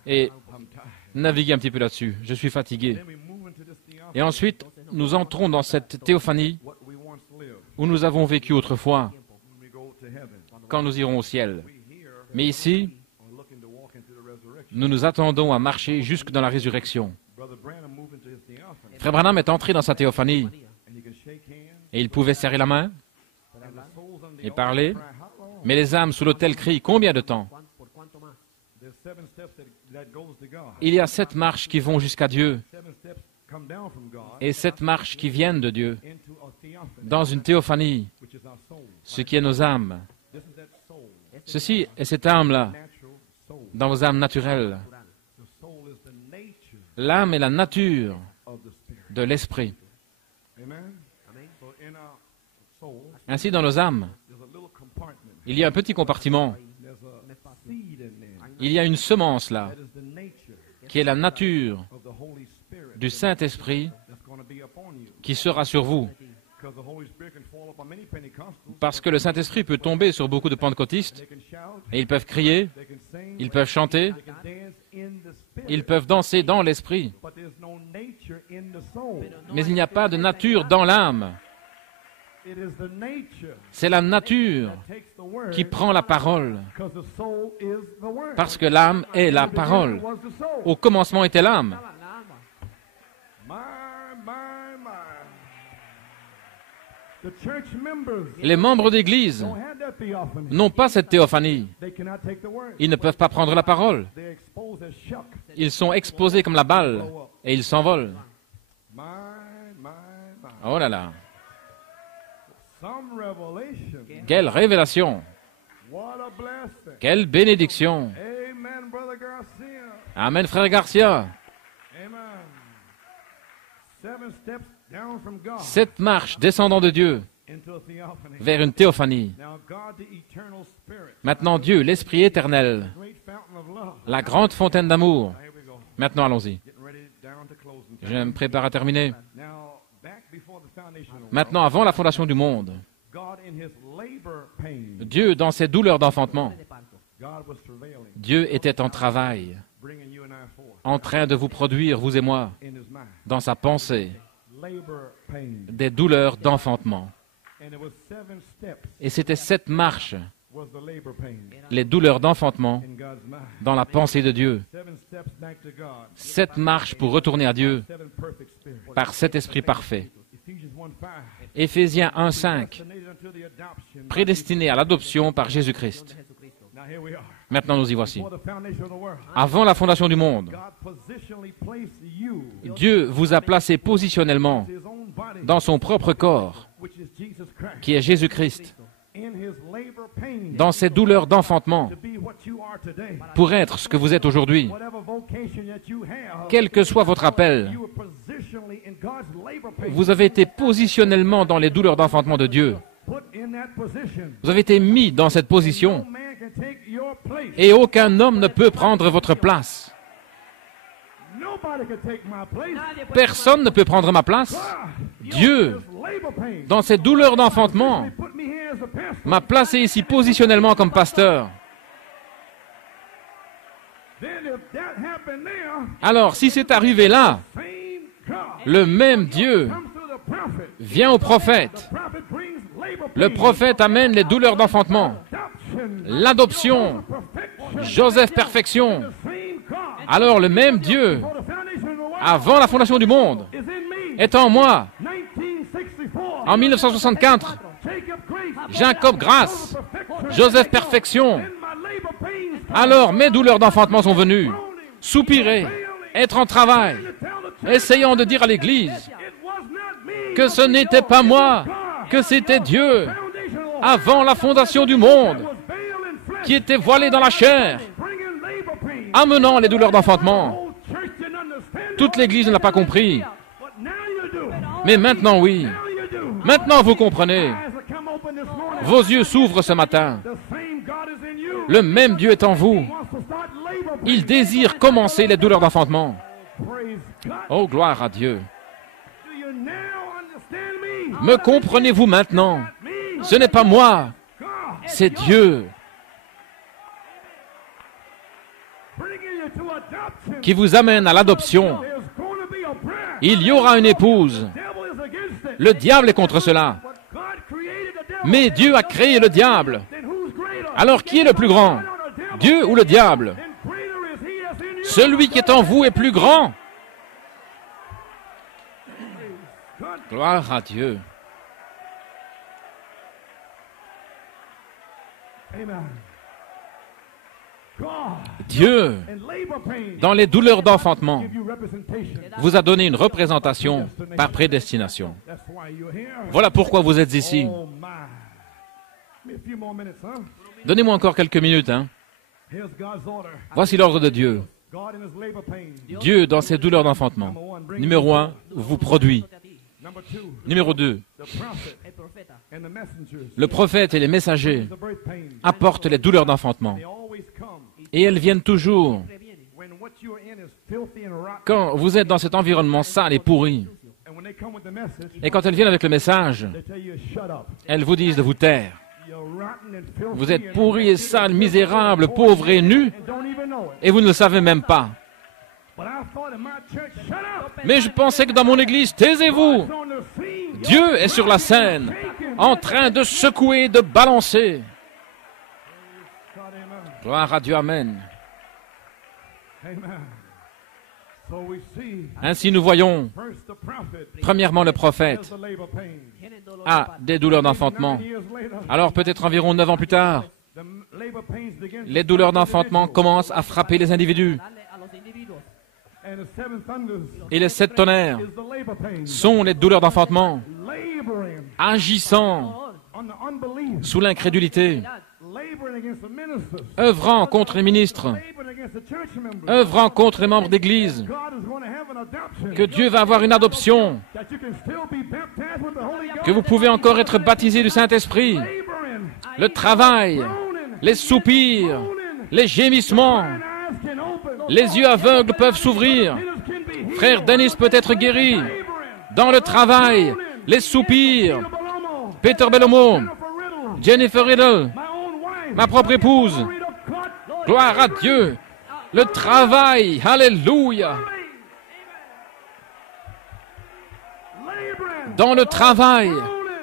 et I'm tired. naviguer un petit peu là-dessus. Je suis fatigué. Then we move into this theophany, Et ensuite, nous entrons dans cette théophanie what we once lived où nous avons vécu autrefois, when we go to heaven. quand nous irons au ciel. We here Mais ici, are looking to walk into the resurrection. nous nous attendons à marcher jusque dans la résurrection. Brother Branham moved into his theophany, Frère Branham est entré dans sa théophanie and he can shake hands, et il pouvait serrer la main and the souls on the et parler, cry, how long? mais les âmes sous l'autel crient combien de temps? There's 7 steps that goes to God. Il y a 7 marches qui vont jusqu'à Dieu 7 steps come down from God et 7 marches qui viennent de Dieu into a theophany, dans une théophanie, which is our soul. ce qui est nos âmes. This is that soul, Ceci est cette âme-là natural soul. dans vos âmes naturelles. The soul is the nature L'âme est la nature of the spirit. de l'esprit. Amen. So in our soul, Ainsi, dans nos âmes, there's a little compartment. il y a un petit compartiment. There's a seed in there. Il y a une semence là, That is the nature qui est la nature of the Holy Spirit du Saint-Esprit that's going to be upon you. qui sera sur vous. Because the Holy Spirit can fall upon many Pentecostals. Parce que le Saint-Esprit peut tomber sur beaucoup de pentecôtistes They can shout, et ils peuvent crier, they can sing, ils peuvent chanter, they can dance in the spirit. ils peuvent danser dans l'esprit. But there's no nature in the soul. Mais il n'y a pas de nature dans l'âme. It is the nature C'est la nature that takes the word. qui prend la parole. Because the soul is the word. Parce que l'âme est la The parole. beginning was the soul. Au commencement était l'âme. My, my. The church members Les membres d'Église don't have that theophany. n'ont pas cette théophanie. They cannot take the word. Ils ne peuvent pas prendre la parole. They're exposed as shuck. Ils sont exposés comme la balle et ils s'envolent. My. Oh là là, Some revelation. quelle révélation! What a blessing. Quelle bénédiction! Amen, Brother Garcia. Amen, frère Garcia. Amen. 7 steps down from God 7 marches descendant de Dieu into a theophany. vers une théophanie. Now God, the eternal spirit, Maintenant Dieu, l'Esprit éternel, great fountain of love. la grande fontaine d'amour. Here we go. Maintenant allons-y. Getting ready down to closing. Je me prépare à terminer. Now, back before the foundation of the world, Maintenant, avant la fondation du monde, God in his labor pain, Dieu, dans ses douleurs d'enfantement, God was travailing, Dieu était en travail, bringing you and I forth en train de vous produire, vous et moi, in his mind. dans sa pensée, Labor pain. des douleurs d'enfantement. And it was 7 steps Et c'était 7 marches, was the labor pain les douleurs d'enfantement, in God's mind. dans la pensée de Dieu. 7 steps back to God. 7 marches pour retourner à Dieu 7 perfect spirits. par cet esprit parfait. Ephesians 1:5. Éphésiens 1,5, Predestinated unto the adoption. prédestiné à l'adoption par Jésus-Christ. Now here we are. Maintenant, nous y voici. Before the foundation of the world, Avant la fondation du monde, God positionally placed you Dieu vous a placé positionnellement his own body, dans son propre corps, which is Jesus Christ, qui est Jésus-Christ, in his labor pain, dans ses douleurs d'enfantement, to be what you are today. pour être ce que vous êtes aujourd'hui. Whatever vocation that you have, Quel que soit votre appel, you are positionally in God's labor pain. vous avez été positionnellement dans les douleurs d'enfantement de Dieu. Put in that position. Vous avez été mis dans cette position No man can take your place. et aucun homme ne peut prendre votre place. Nobody can take my place. Personne ne peut prendre ma place. Dieu, Labor pain. dans ses douleurs d'enfantement, They put me here as a pastor. m'a placé ici positionnellement comme pasteur. Then if that happened there, Alors, si c'est arrivé là, same God le même Dieu comes through the prophet. vient au prophète. Prophet brings labor Le pain, prophète amène les douleurs d'enfantement, adoption, l'adoption, perfection. Joseph perfection. Same God Alors le même Dieu, for the foundation of the world avant la fondation du monde, is in me. est en moi. 1964. En 1964, Jacob Grace. Jacob Grâce, Perfection. Joseph perfection. And my labor pains. Alors mes douleurs d'enfantement sont venues. Soupirer, être en travail, essayant de dire à l'Église It was not me. que ce n'était pas moi, que c'était Dieu, Foundation of the world avant la fondation du monde, was veiled in flesh. qui était voilé dans la chair, Bringing labor pain. amenant les douleurs d'enfantement. Old church didn't understand Toute l'Église ne l'a pas compris. but now you do. Mais maintenant, oui. Now you do. Maintenant, vous comprenez. Eyes have come open this morning. Vos yeux s'ouvrent ce matin. The same God is in you. Le même Dieu est en vous. Wants to start labor pain. Il désire commencer les douleurs d'enfantement. Praise God. Oh, gloire à Dieu. Do you now understand me? Me comprenez-vous maintenant? Me. Ce n'est pas moi, God. c'est Dieu Bringing you to adoption. qui vous amène à l'adoption. There's going to be a prayer. Il y aura une épouse. The devil is against it. Le diable est contre cela. But God created the devil. Mais Dieu a créé le diable. Then who's greater? Alors qui est le plus grand? Dieu ou le diable? Then greater is he that's in you. Celui qui est en vous est plus grand. Gloire à Dieu. Amen. God Dieu, in labor pain dans les douleurs d'enfantement, give you representation. vous a donné une représentation par prédestination. That's why you're here. Voilà pourquoi vous êtes ici. Oh my. Give me a few more minutes, huh? Donnez-moi encore quelques minutes. Hein. Here's God's order. Voici l'ordre de Dieu. God in his labor pain. Dieu, dans ses douleurs d'enfantement. Numéro 1, vous produit. Number 2, Numéro 2, the prophet and the messengers. le prophète et les messagers The birth pain. apportent les douleurs d'enfantement. They always come Et elles viennent toujours when what you're in is filthy and rotten. quand vous êtes dans cet environnement sale et pourri. And when they come with the message, Et quand elles viennent avec le message, they tell you shut up. elles vous disent de vous taire. You're rotten and filthy. Vous êtes and pourri et sale, misérable, pauvre et nu, and don't even know it. et vous ne le savez même pas. But I thought in my church, shut up. Mais je pensais que dans mon église, taisez-vous. It's on the scene. Dieu est sur la scène, en train de secouer, de balancer. God, amen. Gloire à Dieu, Amen. Amen. So we see Ainsi nous voyons, first the prophet premièrement, le has prophète the labor pain. a des douleurs d'enfantement. 9 years later, Alors peut-être environ 9 ans plus tard, the labor pains begin. les douleurs d'enfantement commencent à frapper les individus. And the seven thunders Et les 7 tonnerres is the labor pain. sont les douleurs d'enfantement, Laboring agissant on the unbelief. sous l'incrédulité, Laboring œuvrant contre les ministres, œuvrant contre les membres d'Église, que Dieu va avoir une adoption, que vous pouvez encore être baptisé du Saint-Esprit, le travail, les soupirs, les gémissements, les yeux aveugles peuvent s'ouvrir. Frère Dennis peut être guéri dans le travail, les soupirs. Peter Bellomo, Jennifer Riddle, ma propre épouse. Gloire à Dieu. Le travail, alléluia. Dans le travail,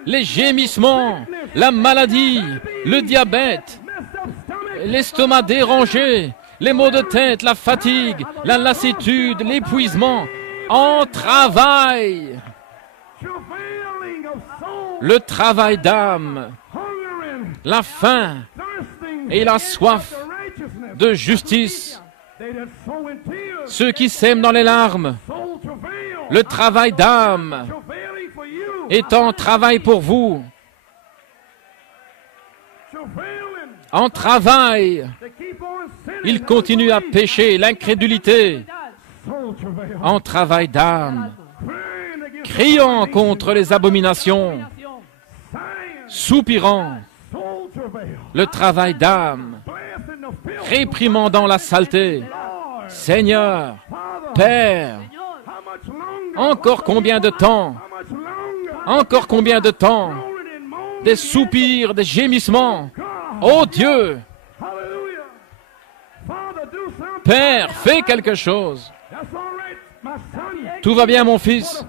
les gémissements, la maladie, le diabète, l'estomac dérangé, les maux de tête, la fatigue, la lassitude, l'épuisement, en travail. Le travail d'âme, la faim et la soif de justice. Ceux qui sèment dans les larmes, le travail d'âme est en travail pour vous. En travail, il continue à pécher, l'incrédulité. En travail d'âme, criant contre les abominations, soupirant, le travail d'âme, réprimandant la saleté. Seigneur, Père, encore combien de temps? Encore combien de temps? Des soupirs, des gémissements. Oh Dieu! Père, fais quelque chose. Tout va bien, mon fils.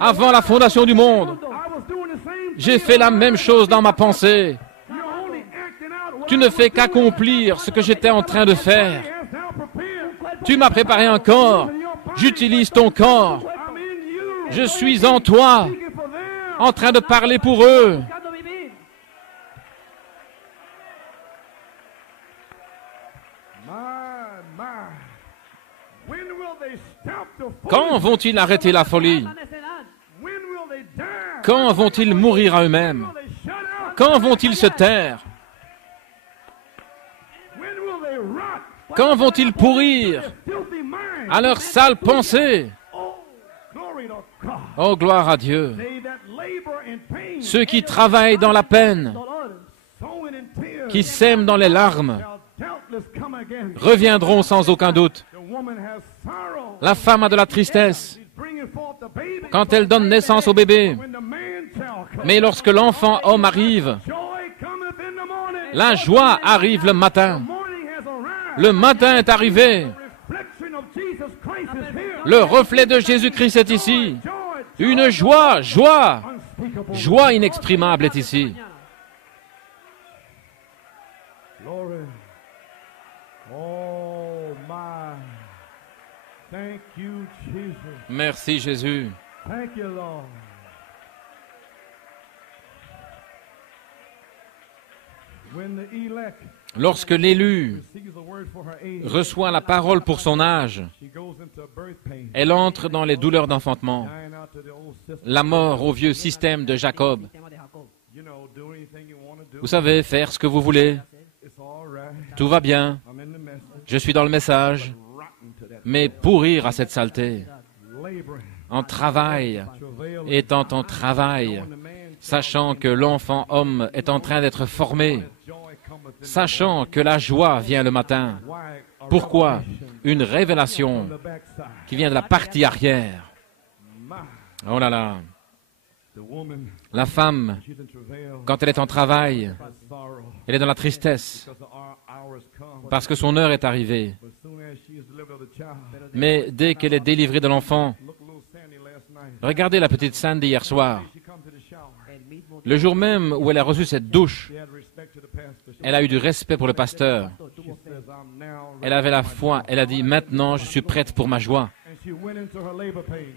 Avant la fondation du monde, j'ai fait la même chose dans ma pensée. Tu ne fais qu'accomplir ce que j'étais en train de faire. Tu m'as préparé un corps. J'utilise ton corps. Je suis en toi, en train de parler pour eux. Quand vont-ils arrêter la folie? Quand vont-ils mourir à eux-mêmes? Quand vont-ils se taire? Quand vont-ils pourrir à leurs sales pensées? Oh, gloire à Dieu! Ceux qui travaillent dans la peine, qui sèment dans les larmes, reviendront sans aucun doute. La femme a de la tristesse quand elle donne naissance au bébé. Mais lorsque l'enfant homme arrive, la joie arrive le matin. Le matin est arrivé. Le reflet de Jésus-Christ est ici. Une joie, joie, joie inexprimable est ici. Merci Jésus. Lorsque l'élu reçoit la parole pour son âge, elle entre dans les douleurs d'enfantement, la mort au vieux système de Jacob. Vous savez, faire ce que vous voulez, tout va bien, je suis dans le message, mais pourrir à cette saleté, en travail, étant en travail, sachant que l'enfant homme est en train d'être formé, sachant que la joie vient le matin. Pourquoi? Une révélation qui vient de la partie arrière. Oh là là! La femme, quand elle est en travail, elle est dans la tristesse, parce que son heure est arrivée. Mais dès qu'elle est délivrée de l'enfant, regardez la petite Sandy hier soir. Le jour même où elle a reçu cette douche, elle a eu du respect pour le pasteur. Elle avait la foi. Elle a dit, maintenant, je suis prête pour ma joie.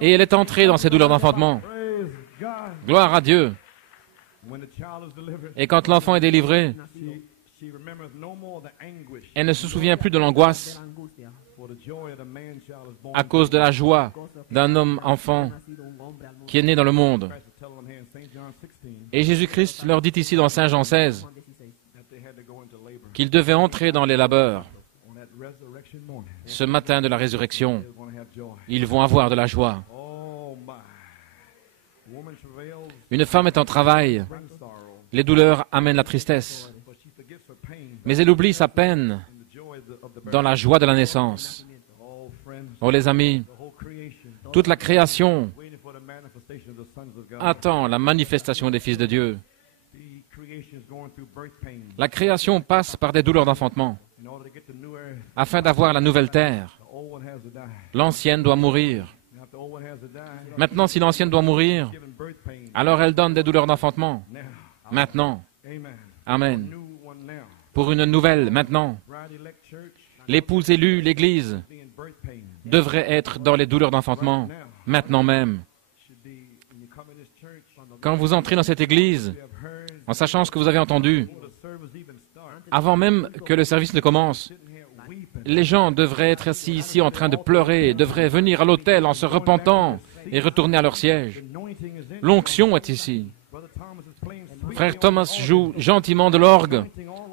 Et elle est entrée dans ses douleurs d'enfantement. Gloire à Dieu. Et quand l'enfant est délivré, elle ne se souvient plus de l'angoisse à cause de la joie d'un homme enfant qui est né dans le monde. Et Jésus-Christ leur dit ici dans Saint Jean 16 qu'ils devaient entrer dans les labeurs on that resurrection morning. ce matin de la résurrection. They're going to have joy. Ils vont avoir de la joie. Oh my. Woman travails, Une femme est en travail. brings sorrow, Les douleurs amènent la tristesse. but she forgets her pain Mais elle oublie sa peine in the joy of the dans la joie de la naissance. Oh, friends, Oh les amis, the whole creation toute la création waiting for the manifestation of the sons of God. attend la manifestation des fils de Dieu. The creation is going through birth pain La création passe par des douleurs d'enfantement. in order to get the new earth. Afin d'avoir la nouvelle terre, The old one has to die. l'ancienne doit mourir. Now, if the old one has to die, Maintenant, si l'ancienne doit mourir, given birth pain. alors elle donne des douleurs d'enfantement. Now, Maintenant. amen. Amen. New one now. Pour une nouvelle, maintenant. Bride elect church L'épouse élue, l'Église, be in birth pain. devrait être dans les douleurs d'enfantement. Maintenant même. Should be when you come in this church. Quand vous entrez dans cette Église, You have heard en sachant ce que vous avez entendu, before the service even start. avant même que le service ne commence, Sitting here weeping. les gens devraient être assis ici en train de pleurer, devraient venir à l'autel en se repentant et retourner à leur siège. Anointing is in. L'onction est ici. Brother Thomas is playing sweet. Frère Thomas joue gentiment de l'orgue.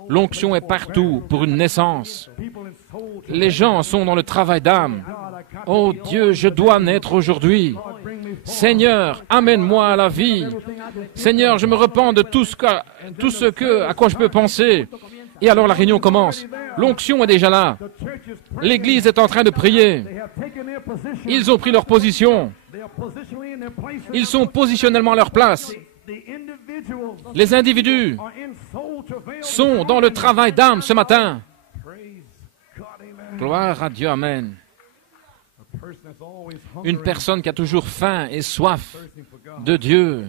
L'onction est partout pour une naissance. People in soul. Les gens sont dans le travail d'âme. Oh Dieu, je dois naître aujourd'hui. Seigneur, amène-moi à la vie. Seigneur, je me repens de tout ce à quoi je peux penser. Et alors la réunion commence. L'onction est déjà là. The church is praying. L'Église est en train de prier. They have taken their position. Ils ont pris leur position. They are positionally in their place. Ils sont positionnellement à leur place. The individuals Les individus are in soul travail. sont dans le travail d'âme ce matin. Praise God, amen. Gloire à Dieu, Amen. A person that's always Une hungering, personne qui a toujours faim et soif thirsting for God, de Dieu,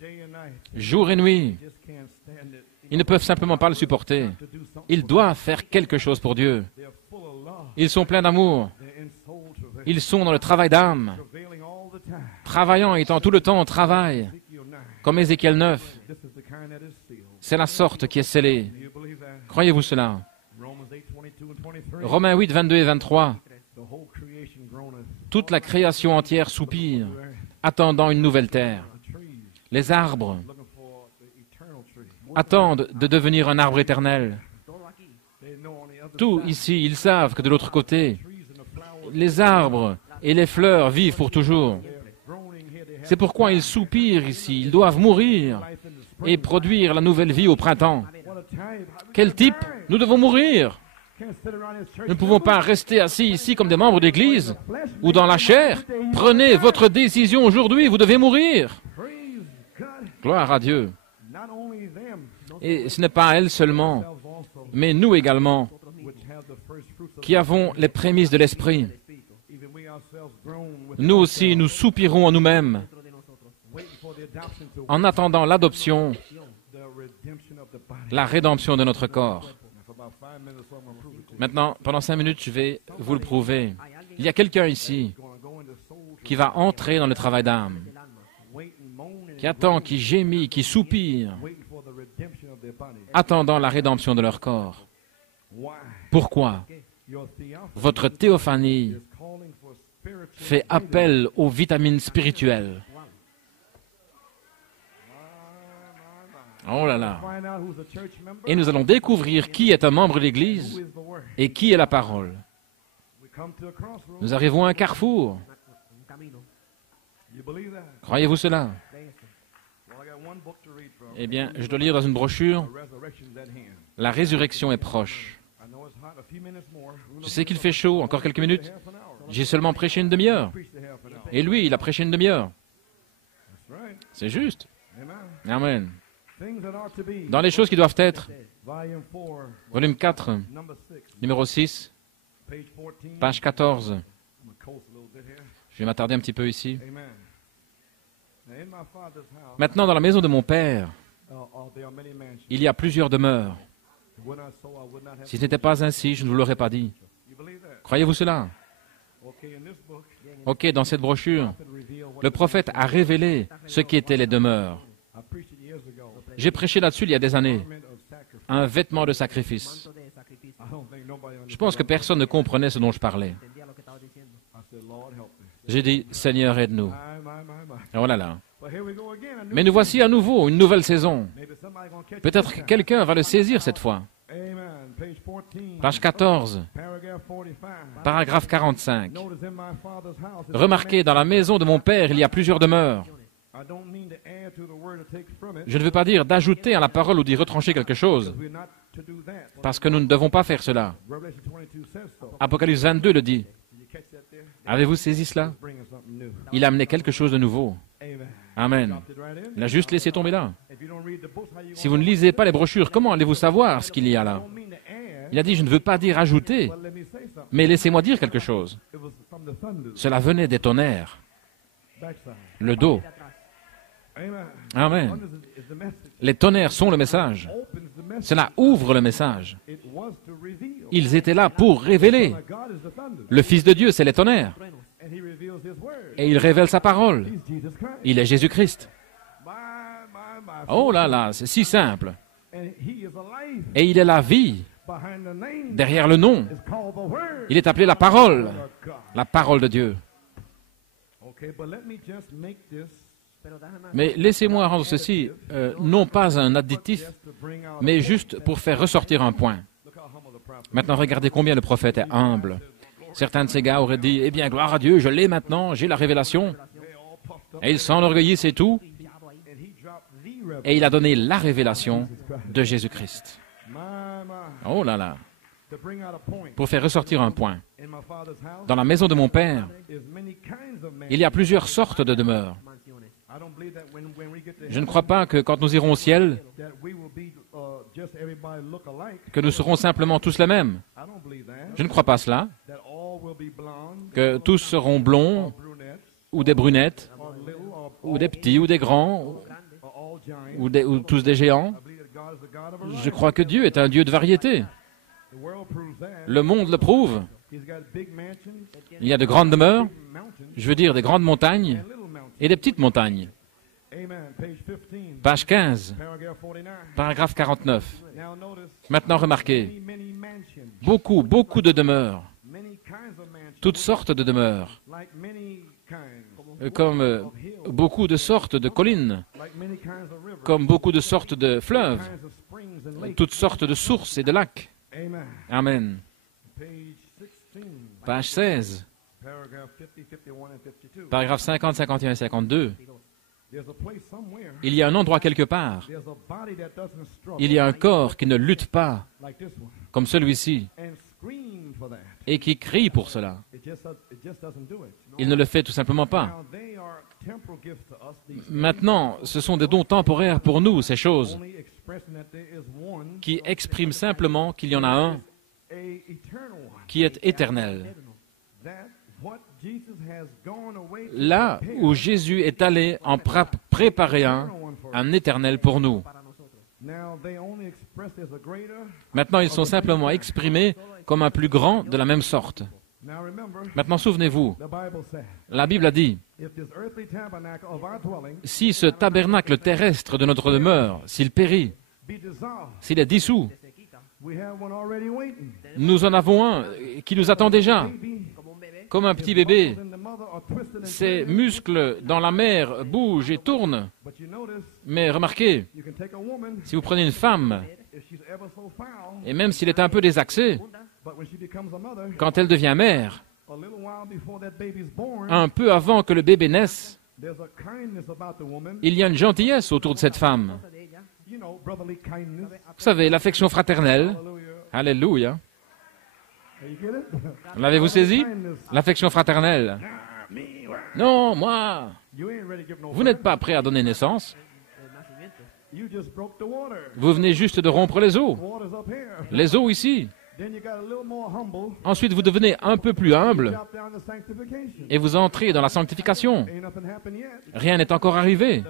day and night, jour et nuit. just can't stand it. Ils ne peuvent simplement pas le supporter. To do something. Ils doivent faire quelque chose pour Dieu. They are full of love. Ils sont pleins d'amour. They're in soul travail. Ils sont dans le travail d'âme, Travailing all the time. travaillant étant tout le temps au travail, Ezekiel 9. comme Ézéchiel 9. This is the kind that is sealed. C'est la sorte qui est scellée. Do you believe that? Croyez-vous cela? Romans 8, 22 and 23. Romains 8, 22 et 23. The whole creation groaneth. Toute la création entière soupire, attendant une nouvelle terre. The trees Les arbres looking for the eternal tree. attendent de devenir un arbre éternel. They know on the other Tout side, ici, ils savent que de l'autre côté, trees and the flowers, les arbres et les fleurs vivent pour toujours. they're groaning here. They have C'est pourquoi ils soupirent ici. Ils doivent mourir life in the spring. et produire la nouvelle vie au printemps. What a time. Quel type? Nous devons mourir. Can't sit around this church. Nous ne pouvons pas rester assis ici comme des membres d'église Flesh, ou dans la chair. Prenez votre décision aujourd'hui, vous devez mourir. praise God. Gloire à Dieu. Not only them, Et ce n'est pas elle seulement, themselves also, mais nous également, which have the first fruits of qui avons les prémices de l'Esprit. even we ourselves groan with Nous aussi, nous soupirons en nous-mêmes, waiting for the adoption to en attendant l'adoption, the redemption of the body. la rédemption de notre corps. For about 5 minutes, I'm going to prove it to you. Maintenant, pendant 5 minutes, je vais vous le prouver. Il y a quelqu'un ici Going to go into soul qui va entrer dans le travail d'âme, waiting, moaning, qui attend, qui gémit, qui soupire, waiting for the redemption of their body. attendant la rédemption de leur corps. Why? Pourquoi? Your theophany Votre théophanie is calling for spiritual fait appel aux vitamines spirituelles. Oh là là. Find out who's a church member, Et nous allons découvrir qui est un membre de l'Église who is the word. et qui est la parole. We come to a crossroad. Nous arrivons à un carrefour. You believe that? Croyez-vous cela? Well, I got one book to read from. Eh bien, je dois lire dans une brochure, The resurrection's at hand. La résurrection est proche. I know it's hot. A few minutes more. Je sais qu'il fait chaud, encore quelques minutes. Half an hour. J'ai seulement prêché une demi-heure. Preach the half an hour. Et lui, il a prêché une demi-heure. That's right. C'est juste. Amen. Amen. Things that are to be. Dans les choses qui doivent être, Volume 4, volume 4, number 6, numéro 6, page 14. page 14. I'm gonna coast a little bit here. Je vais m'attarder un petit peu ici. Amen. Now, in my Father's house, Maintenant, dans la maison de mon Père, there are many mansions. il y a plusieurs demeures. Were not so, I would not have. Si ce n'était pas ainsi, je ne vous l'aurais pas dit. You believe that? Croyez-vous cela? Okay, in this book, Ok, dans cette brochure, it revealed what le prophète a révélé ce qui étaient les demeures. I preached it years ago. J'ai prêché là-dessus il y a des années. Garment of sacrifice. Un vêtement de sacrifice. I don't think nobody Je pense que personne ne comprenait ce dont je parlais. I said, Lord, help me. J'ai dit, Seigneur, aide-nous. My. Et voilà là. But here we go again. A new Mais nous voici à nouveau, une nouvelle saison. Maybe somebody gonna catch Peut-être it que this time. quelqu'un va le saisir cette fois. Amen. Page 14, paragraphe 45. Remarquez, dans la maison de mon Père, il y a plusieurs demeures. Je ne veux pas dire d'ajouter à la parole ou d'y retrancher quelque chose, parce que nous ne devons pas faire cela. Apocalypse 22 le dit. Avez-vous saisi cela? Il a amené quelque chose de nouveau. Amen. Il a juste laissé tomber là. Si vous ne lisez pas les brochures, comment allez-vous savoir ce qu'il y a là? Il a dit, je ne veux pas dire ajouter, mais laissez-moi dire quelque chose. Cela venait des tonnerres. Le dos. Amen. Les tonnerres sont le message. Cela ouvre le message. Ils étaient là pour révéler. Le Fils de Dieu, c'est les tonnerres. Et il révèle sa parole. Il est Jésus-Christ. Oh là là, c'est si simple. Et il est la vie. Derrière le nom, il est appelé la parole de Dieu. Mais laissez-moi rendre ceci, non pas un additif, mais juste pour faire ressortir un point. Maintenant, regardez combien le prophète est humble. Certains de ces gars auraient dit, eh bien, gloire à Dieu, je l'ai maintenant, j'ai la révélation. Et il s'enorgueillit, c'est tout. Et il a donné la révélation de Jésus-Christ. Oh là là. Pour faire ressortir un point. Dans la maison de mon Père, il y a plusieurs sortes de demeures. Je ne crois pas que quand nous irons au ciel, que nous serons simplement tous les mêmes. Je ne crois pas cela. Que tous seront blonds, ou des brunettes, ou des petits, ou des grands, ou tous des géants. Je crois que Dieu est un Dieu de variété. Le monde le prouve. Il y a de grandes demeures, je veux dire des grandes montagnes, et des petites montagnes. Page 15, paragraphe 49. Maintenant, remarquez, beaucoup de demeures, toutes sortes de demeures, comme beaucoup de sortes de collines, comme beaucoup de sortes de fleuves, toutes sortes de sources et de lacs. Amen. Page 16, paragraphe 50, 51 et 52. Il y a un endroit quelque part. Il y a un corps qui ne lutte pas, comme celui-ci, et qui crie pour cela. Il ne le fait tout simplement pas. Maintenant, ce sont des dons temporaires pour nous, ces choses, qui expriment simplement qu'il y en a un qui est éternel. Là où Jésus est allé en préparer un éternel pour nous. Maintenant, ils sont simplement exprimés comme un plus grand de la même sorte. Maintenant, souvenez-vous, la Bible a dit, si ce tabernacle terrestre de notre demeure, s'il périt, s'il est dissous, nous en avons un qui nous attend déjà. Comme un petit bébé, ses muscles dans la mer bougent et tournent. Mais remarquez, si vous prenez une femme, et même s'il est un peu désaxé, quand elle devient mère, un peu avant que le bébé naisse, il y a une gentillesse autour de cette femme. Vous savez, l'affection fraternelle. Alléluia. L'avez-vous saisi? L'affection fraternelle. Non, moi. Vous n'êtes pas prêt à donner naissance. Vous venez juste de rompre les eaux. Les eaux ici. Ensuite, vous devenez un peu plus humble et vous entrez dans la sanctification. Rien n'est encore arrivé.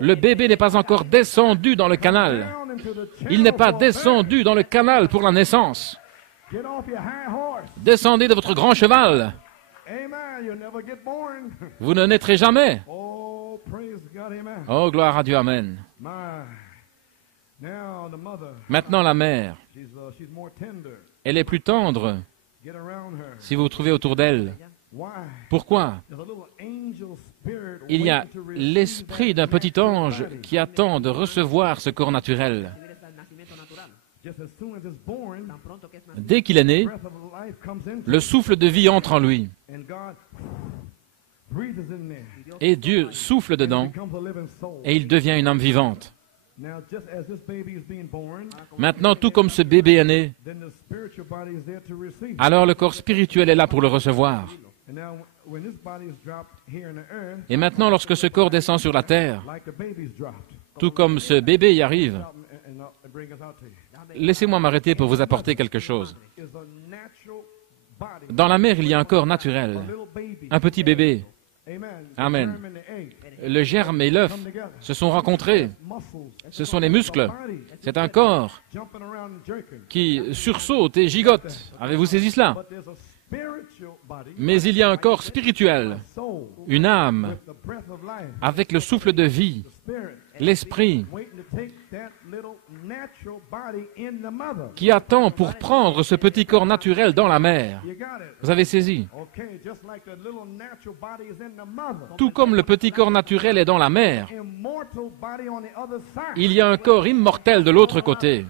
Le bébé n'est pas encore descendu dans le canal. Il n'est pas descendu dans le canal pour la naissance. Descendez de votre grand cheval. Vous ne naîtrez jamais. Oh, gloire à Dieu, amen. Maintenant, la mère, elle est plus tendre si vous vous trouvez autour d'elle. Pourquoi? Il y a l'esprit d'un petit ange qui attend de recevoir ce corps naturel. as soon as it's born, tan pronto que es nacido, dès qu'il est né, breath of life comes into le souffle de vie entre en lui. and God breathes in there. Et Dieu souffle And it dedans becomes a living soul. et il devient une âme vivante. Now, just as this baby is being born, Maintenant, tout comme ce bébé est né, then the spiritual body is there to receive. alors le corps spirituel est là pour le recevoir. And now, when this body is dropped here in the earth, Et maintenant, lorsque ce corps descend sur la terre, like the baby's dropped, tout comme ce bébé y arrive, and bring us out to you, laissez-moi m'arrêter pour vous apporter quelque chose. is a natural body, Dans la mer, il y a un corps naturel, a little baby. un petit bébé. Amen. Amen. The germ and the egg Le germe et l'œuf come together. se sont rencontrés. Muscles, Ce sont les muscles. body C'est un corps jumping around and jerking. qui sursaute et gigote. Avez-vous saisi cela? But there's a spiritual body, Mais il y a un corps spirituel, soul, une âme, with the breath of life, avec le souffle de vie, spirit, l'esprit, waiting to take that little natural body in the mother. qui attend pour prendre ce petit corps naturel dans la mer. You got it? Vous avez saisi? Okay, just like the little natural body is in the mother, Tout comme le petit corps naturel est dans la mer, immortal body on the other side. il y a un corps immortel de l'autre côté.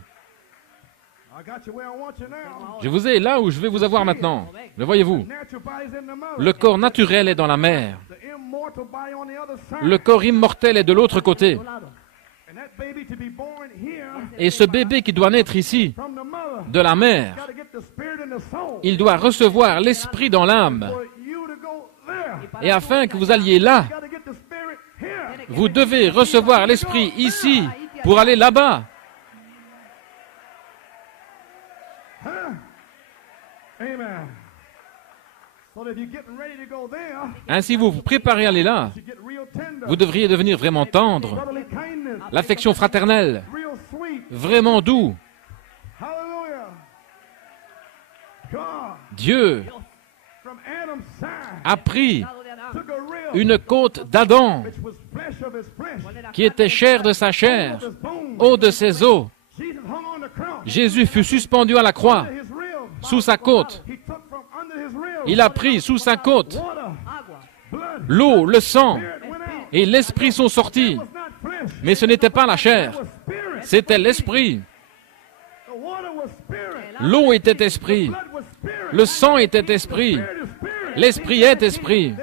I got you where I want you now. Je vous ai là où je vais vous avoir maintenant. Le voyez-vous? Natural body's in the mother. Le corps naturel est dans la mer. The immortal body on the other side. Le corps immortel est de l'autre côté. And that baby to be born here Et ce bébé qui doit naître ici, from the mother, de la mer, got to get the spirit and the soul il doit recevoir l'esprit dans l'âme. for you to go there. Et afin que vous alliez là, Got to get the spirit here. vous devez recevoir l'esprit ici pour aller là-bas. Huh? Amen. So that if you're getting ready to go there, Ainsi vous vous préparez à aller là. you get real tender. Vous devriez devenir vraiment tendre, Brotherly kindness, l'affection fraternelle, real sweet. vraiment doux. Hallelujah. God, Dieu from Adam's side, a pris took a rib une côte d'Adam which was flesh of his flesh, qui était chair de sa chair, of his bones. eau de ses os. Jesus hung on the cross. Jésus fut suspendu à la croix, Under his rib, sous sa côte. he took from under his rib Il a pris sous sa côte water, agua, blood, l'eau, le sang, spirit went out. et l'esprit sont sortis. It was not flesh, Mais ce n'était pas la it chair, was spirit. c'était l'esprit. The water was spirit. L'eau était esprit, Blood was spirit. le sang était esprit, Spirit is spirit. l'esprit est esprit.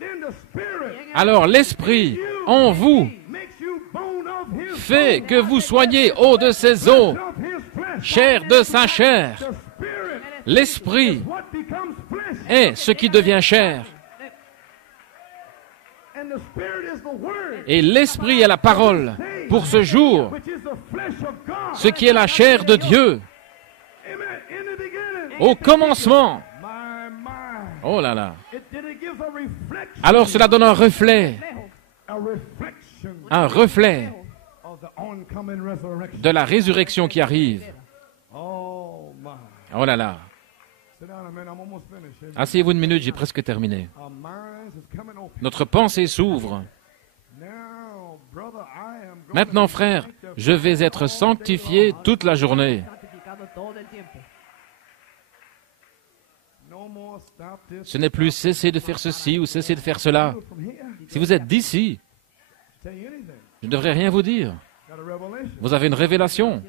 Then the spirit Alors l'esprit en vous makes you bone of his fait que vous soyez eau de ses os, of his flesh. chair de sa chair. The spirit L'esprit what becomes flesh. est ce qui devient chair. And the spirit is the word. Et l'esprit est la parole pour ce jour, Which is the flesh of God. ce qui est la chair de Dieu. Amen. In the beginning. Au commencement. My. Oh là là. It gives a reflection. Alors cela donne un reflet A reflection of the oncoming resurrection. de la résurrection qui arrive. Oh my. Oh là là. Sit down a minute. I'm almost finished. Asseyez-vous une minute, j'ai presque terminé. Our minds is coming open. Notre pensée s'ouvre. Now, brother, I am going Maintenant, frère, je vais être sanctifié toute la journée. santificado todo el tiempo. no more stop this. Ce n'est plus cesser de faire ceci ou cesser de faire cela. From here, Si vous êtes d'ici, tell you anything. je ne devrais rien vous dire. Got a revelation. Vous avez une révélation.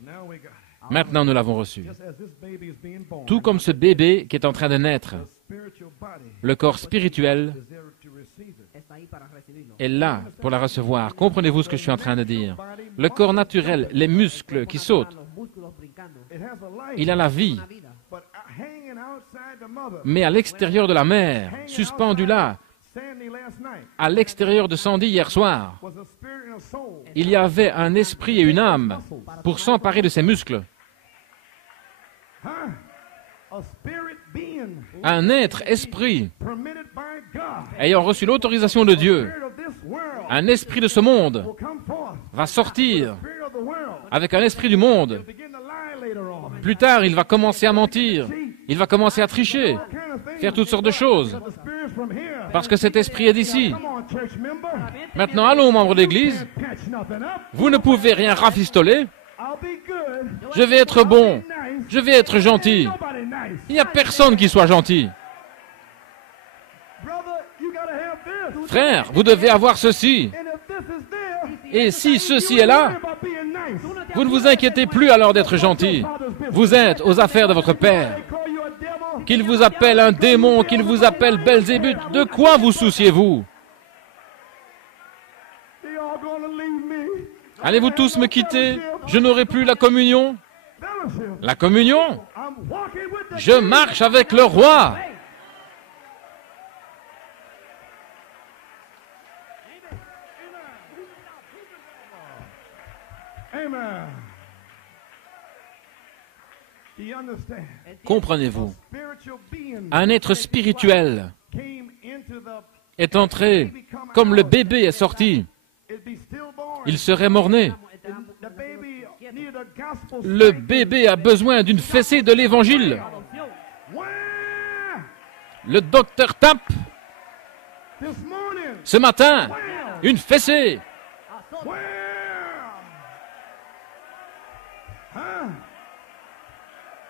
Now we got it. Maintenant, nous l'avons reçue. Just as this baby is being born, Tout comme ce bébé qui est en train de naître, the spiritual body le corps spirituel is there to receive it. Está ahí para recibirlo. est là pour la recevoir. Comprenez-vous ce que je suis en train de dire? Le corps naturel, les muscles qui sautent, Los músculos brincando. It has a life, il a la vie. Una vida. but hanging outside the mother. Mais à l'extérieur de la mer, suspendu là, Sandy last night à l'extérieur de Sandy hier soir, was a spirit and a soul. il y avait un esprit et une âme pour s'emparer de ses muscles. Huh? A spirit being Un être esprit permitted by God. ayant reçu l'autorisation de Dieu, Spirit of this world un esprit de ce monde will come forth. va sortir Spirit of the world avec un esprit du monde. will begin to lie later on. Plus tard, il va commencer à mentir, il va commencer à tricher, All kind of things. faire toutes sortes de choses, The spirit's from here. parce que cet esprit est d'ici. Come on, church member. Maintenant, allons, membres d'église, Can't patch nothing up. vous ne pouvez rien rafistoler. I'll be good. Je vais être bon, Nice. je vais être gentil. Nobody nice. Il n'y a personne qui soit gentil. Brother, Frère, vous devez avoir ceci. Et si ceci est là, vous ne vous inquiétez plus alors d'être gentil. Vous êtes aux affaires de votre Père. Qu'il vous appelle un démon, qu'il vous appelle Belzébuth, de quoi vous souciez-vous? Allez-vous tous me quitter? Je n'aurai plus la communion? La communion? Je marche avec le roi. Amen. Do you understand? Comprenez-vous? Spiritual being Un être spirituel came into the est entré comme le bébé est sorti. it'd be stillborn. Il serait mort-né. The baby needed a gospel. Le bébé a besoin d'une fessée de l'évangile. Where? Le docteur tape This morning. ce matin une fessée. Where? Huh?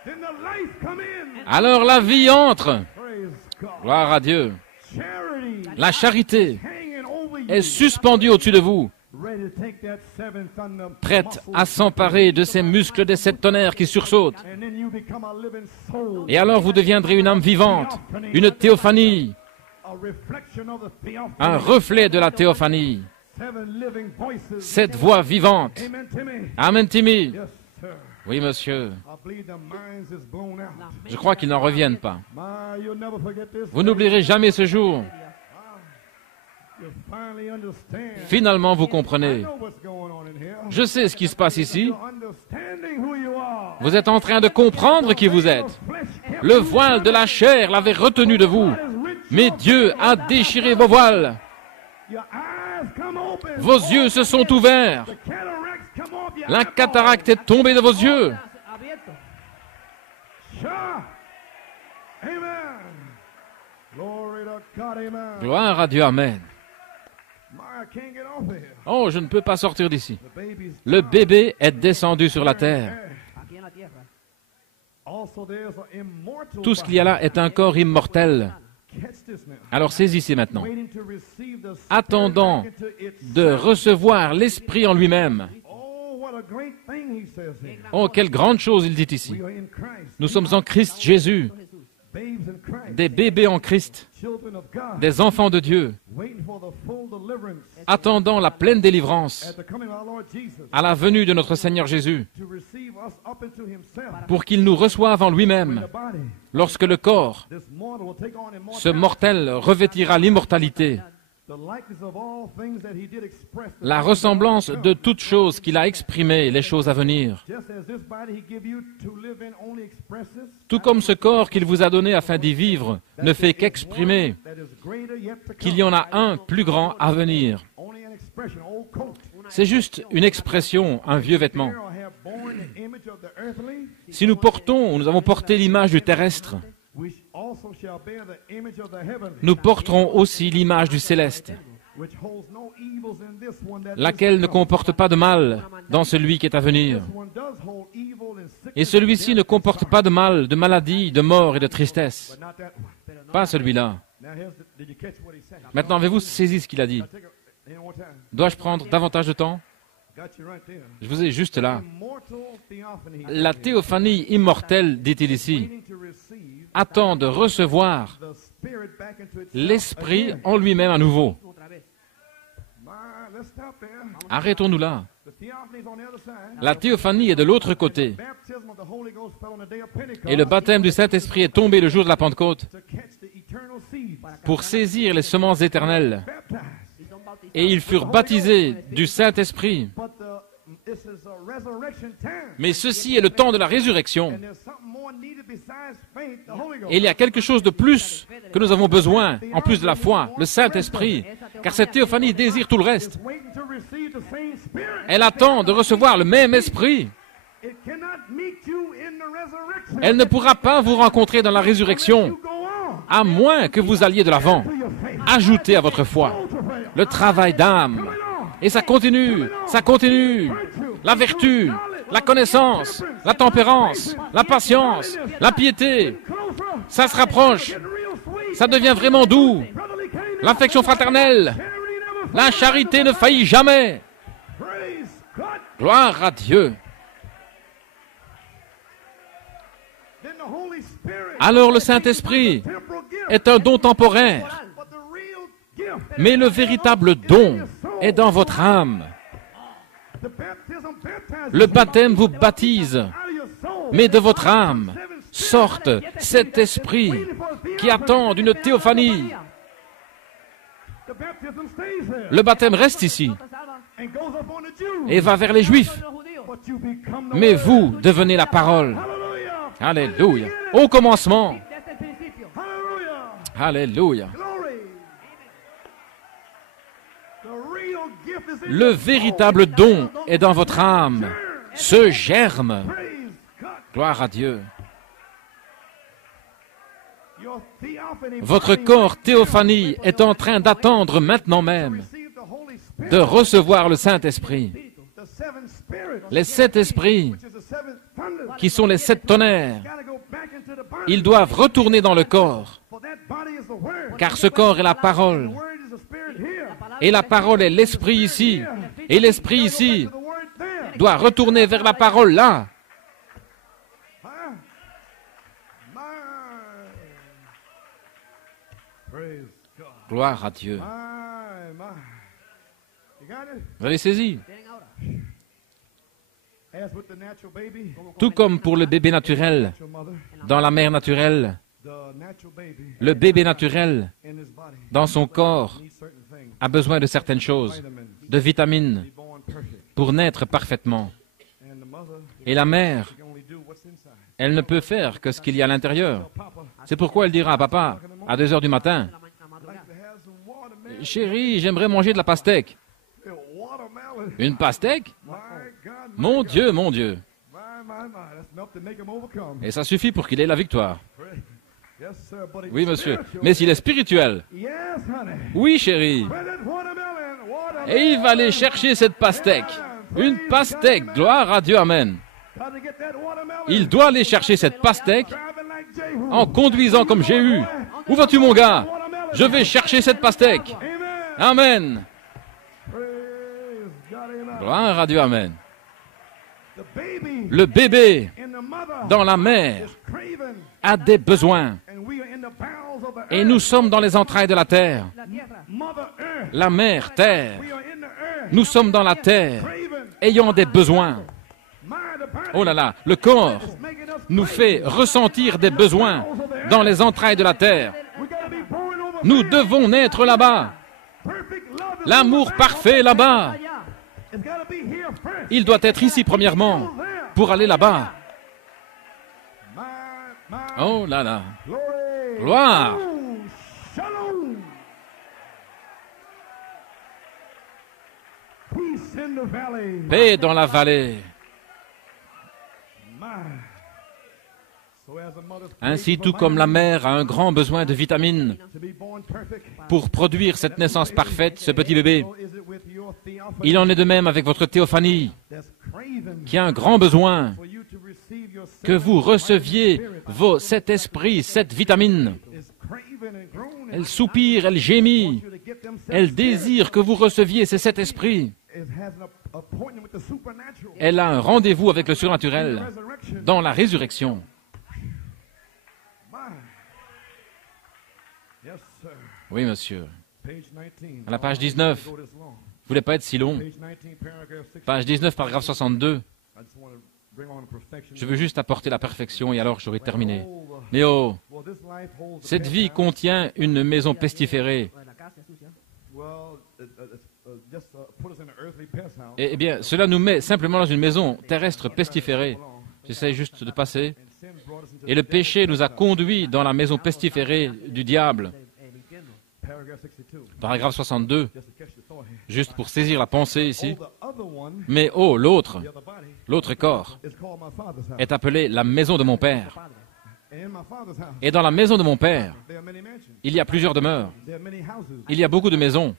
Then the life come in. Alors la vie entre. Praise God. Gloire à Dieu. Charity La charité hanging over you. est suspendue au-dessus de vous, Ready to take that seven thunder prête muscle. à s'emparer de ces muscles des sept tonnerres qui sursautent. And then you become a living soul. Et alors vous deviendrez une âme vivante, une théophanie, A reflection of the theophany. un reflet de la théophanie. Seven living voices. Cette voix vivante. Amen, Timmy. Amen, Timmy. Yes, sir. Oui, monsieur. I believe the minds is blown out. Je crois qu'ils n'en reviennent pas. My, you'll never forget this. Vous n'oublierez jamais ce jour. You finally understand. Finalement, vous I comprenez. know what's going on in here. Je sais ce qui se passe ici. You're understanding who you are. Vous êtes en train de comprendre qui vous êtes. Flesh kept Le voile de la chair l'avait retenu de vous. Mais Dieu a déchiré vos voiles. your eyes come open. Vos yeux se sont ouverts. The cataracts come off your La cataracte est tombée de vos yeux. Abierto. Sure. Amen. Glory to God. Amen. Gloire à Dieu, Amen. My, I can't get off of here. Oh, je ne peux pas sortir d'ici. The baby's Le bébé est descendu sur la terre. Aquí en la tierra. Also, there's an immortal Tout ce qu'il y a là est un corps immortel. Catch this now. Alors saisissez maintenant. Waiting to receive the spirit Attendant back into itself. de recevoir l'Esprit en lui-même. Oh, what a great thing he says here. Oh, quelle grande chose il dit ici. We are in Christ. Nous sommes en Christ Jésus, Babes in Christ. des bébés en Christ, Children of God. des enfants de Dieu, Waiting for the full deliverance attendant la pleine délivrance at the coming of our Lord Jesus. à la venue de notre Seigneur Jésus, To receive us up into himself. pour qu'il nous reçoive en In lui-même, the body. lorsque le corps, This mortal will take on ce immortality. mortel, revêtira l'immortalité, The likeness of all things that he did express. la ressemblance de toutes choses qu'il a exprimées, les choses à venir. Just as this body he give you to live in only expresses. Tout comme ce corps qu'il vous a donné afin d'y vivre ne fait qu'exprimer That is greater yet to come. qu'il y en a un plus grand à venir. Only an expression, old coat. C'est juste une expression, un vieux vêtement. Pharaoh have borne the image of the earthly, Si nous avons porté l'image du terrestre, we also shall bear the image of the heavenly, nous porterons aussi l'image du céleste, which holds no evils in this one that is laquelle to ne come. comporte pas de mal dans celui qui est à venir. This one does hold evil and sickness, Et celui-ci ne comporte pas de mal, de maladie, de mort et de tristesse. but not that one. Pas celui-là. Now did you catch what he said? Maintenant, avez-vous saisi ce qu'il a dit? Take it one more time. Dois-je prendre davantage de temps? Got you right there. Je vous ai juste là. Immortal theophany. La théophanie immortelle, dit-il ici, Waiting to receive attend de recevoir the spirit back into itself l'Esprit again. en lui-même à nouveau. Otra vez. My, let's stop there. Arrêtons-nous là. The theophany is on the other side. La théophanie est de l'autre côté. Baptism of the Holy Ghost fell on the day of Pentecost Et le baptême du Saint-Esprit est tombé le jour de la Pentecôte to catch the eternal seed. pour saisir les semences éternelles. Baptized. Y son bautizados. Et ils furent baptisés du Saint-Esprit. But this is a resurrection time. Mais ceci est le temps de la résurrection. And there's something more needed besides faith, the Holy Ghost. Et il y a quelque chose de plus que nous avons besoin, en plus de la foi, le Saint-Esprit. Car cette théophanie désire tout le reste. It's waiting to receive the same spirit. Elle attend de recevoir le même esprit. It cannot meet you in the resurrection. Elle ne pourra pas vous rencontrer dans la résurrection, You go on à moins que vous alliez de l'avant. to your faith. Ajoutez à votre foi le travail d'âme. Et ça continue, ça continue. La vertu, la connaissance, la tempérance, la patience, la piété. Ça se rapproche. Ça devient vraiment doux. L'affection fraternelle. La charité ne faillit jamais. Gloire à Dieu. Alors le Saint-Esprit est un don temporaire, mais le véritable don est dans votre âme. Le baptême vous baptise, mais de votre âme sorte cet esprit qui attend une théophanie. Le baptême reste ici et va vers les Juifs, mais vous devenez la parole. Alléluia. Au commencement. Alléluia. Le véritable don est dans votre âme, ce germe. Gloire à Dieu. Votre corps théophanie est en train d'attendre maintenant même de recevoir le Saint-Esprit. Les 7 esprits, qui sont les 7 tonnerres, ils doivent retourner dans le corps, car ce corps est la parole. Et la parole est l'esprit ici. Et l'esprit ici doit retourner vers la parole là. Gloire à Dieu. Vous avez saisi? Tout comme pour le bébé naturel, dans la mère naturelle, le bébé naturel, dans son corps, a besoin de certaines choses, de vitamines, pour naître parfaitement. Et la mère, elle ne peut faire que ce qu'il y a à l'intérieur. C'est pourquoi elle dira à papa, à 2 heures du matin, « Chérie, j'aimerais manger de la pastèque. » Une pastèque? Mon Dieu, mon Dieu. Et ça suffit pour qu'il ait la victoire. Oui, monsieur. Mais s'il est spirituel. Oui, chérie. Et il va aller chercher cette pastèque. Une pastèque. Gloire à Dieu. Amen. Il doit aller chercher cette pastèque en conduisant comme j'ai eu. Où vas-tu, mon gars? Je vais chercher cette pastèque. Amen. Gloire à Dieu. Amen. Le bébé dans la mère a des besoins. Et nous sommes dans les entrailles de la terre. La mère, terre. Nous sommes dans la terre, ayant des besoins. Oh là là, le corps nous fait ressentir des besoins dans les entrailles de la terre. Nous devons naître là-bas. L'amour parfait là-bas. Il doit être ici premièrement pour aller là-bas. Oh là là. Gloire. Paix dans la vallée. Ainsi, tout comme la mère a un grand besoin de vitamines pour produire cette naissance parfaite, ce petit bébé, il en est de même avec votre théophanie, qui a un grand besoin que vous receviez cet esprit, cette vitamine. Elle soupire, elle gémit, elle désire que vous receviez ces 7 esprits. Elle a un rendez-vous avec le surnaturel dans la résurrection. Oui, monsieur. À la page 19, vous ne voulez pas être si long. Page 19, paragraphe 62. Je veux juste apporter la perfection et alors j'aurai terminé. Mais oh, cette vie contient une maison pestiférée. Eh bien, cela nous met simplement dans une maison terrestre pestiférée. J'essaie juste de passer. Et le péché nous a conduits dans la maison pestiférée du diable. Paragraphe 62, juste pour saisir la pensée ici. Mais oh, l'autre corps est appelé la maison de mon Père. Et dans la maison de mon Père, il y a plusieurs demeures. Il y a beaucoup de maisons.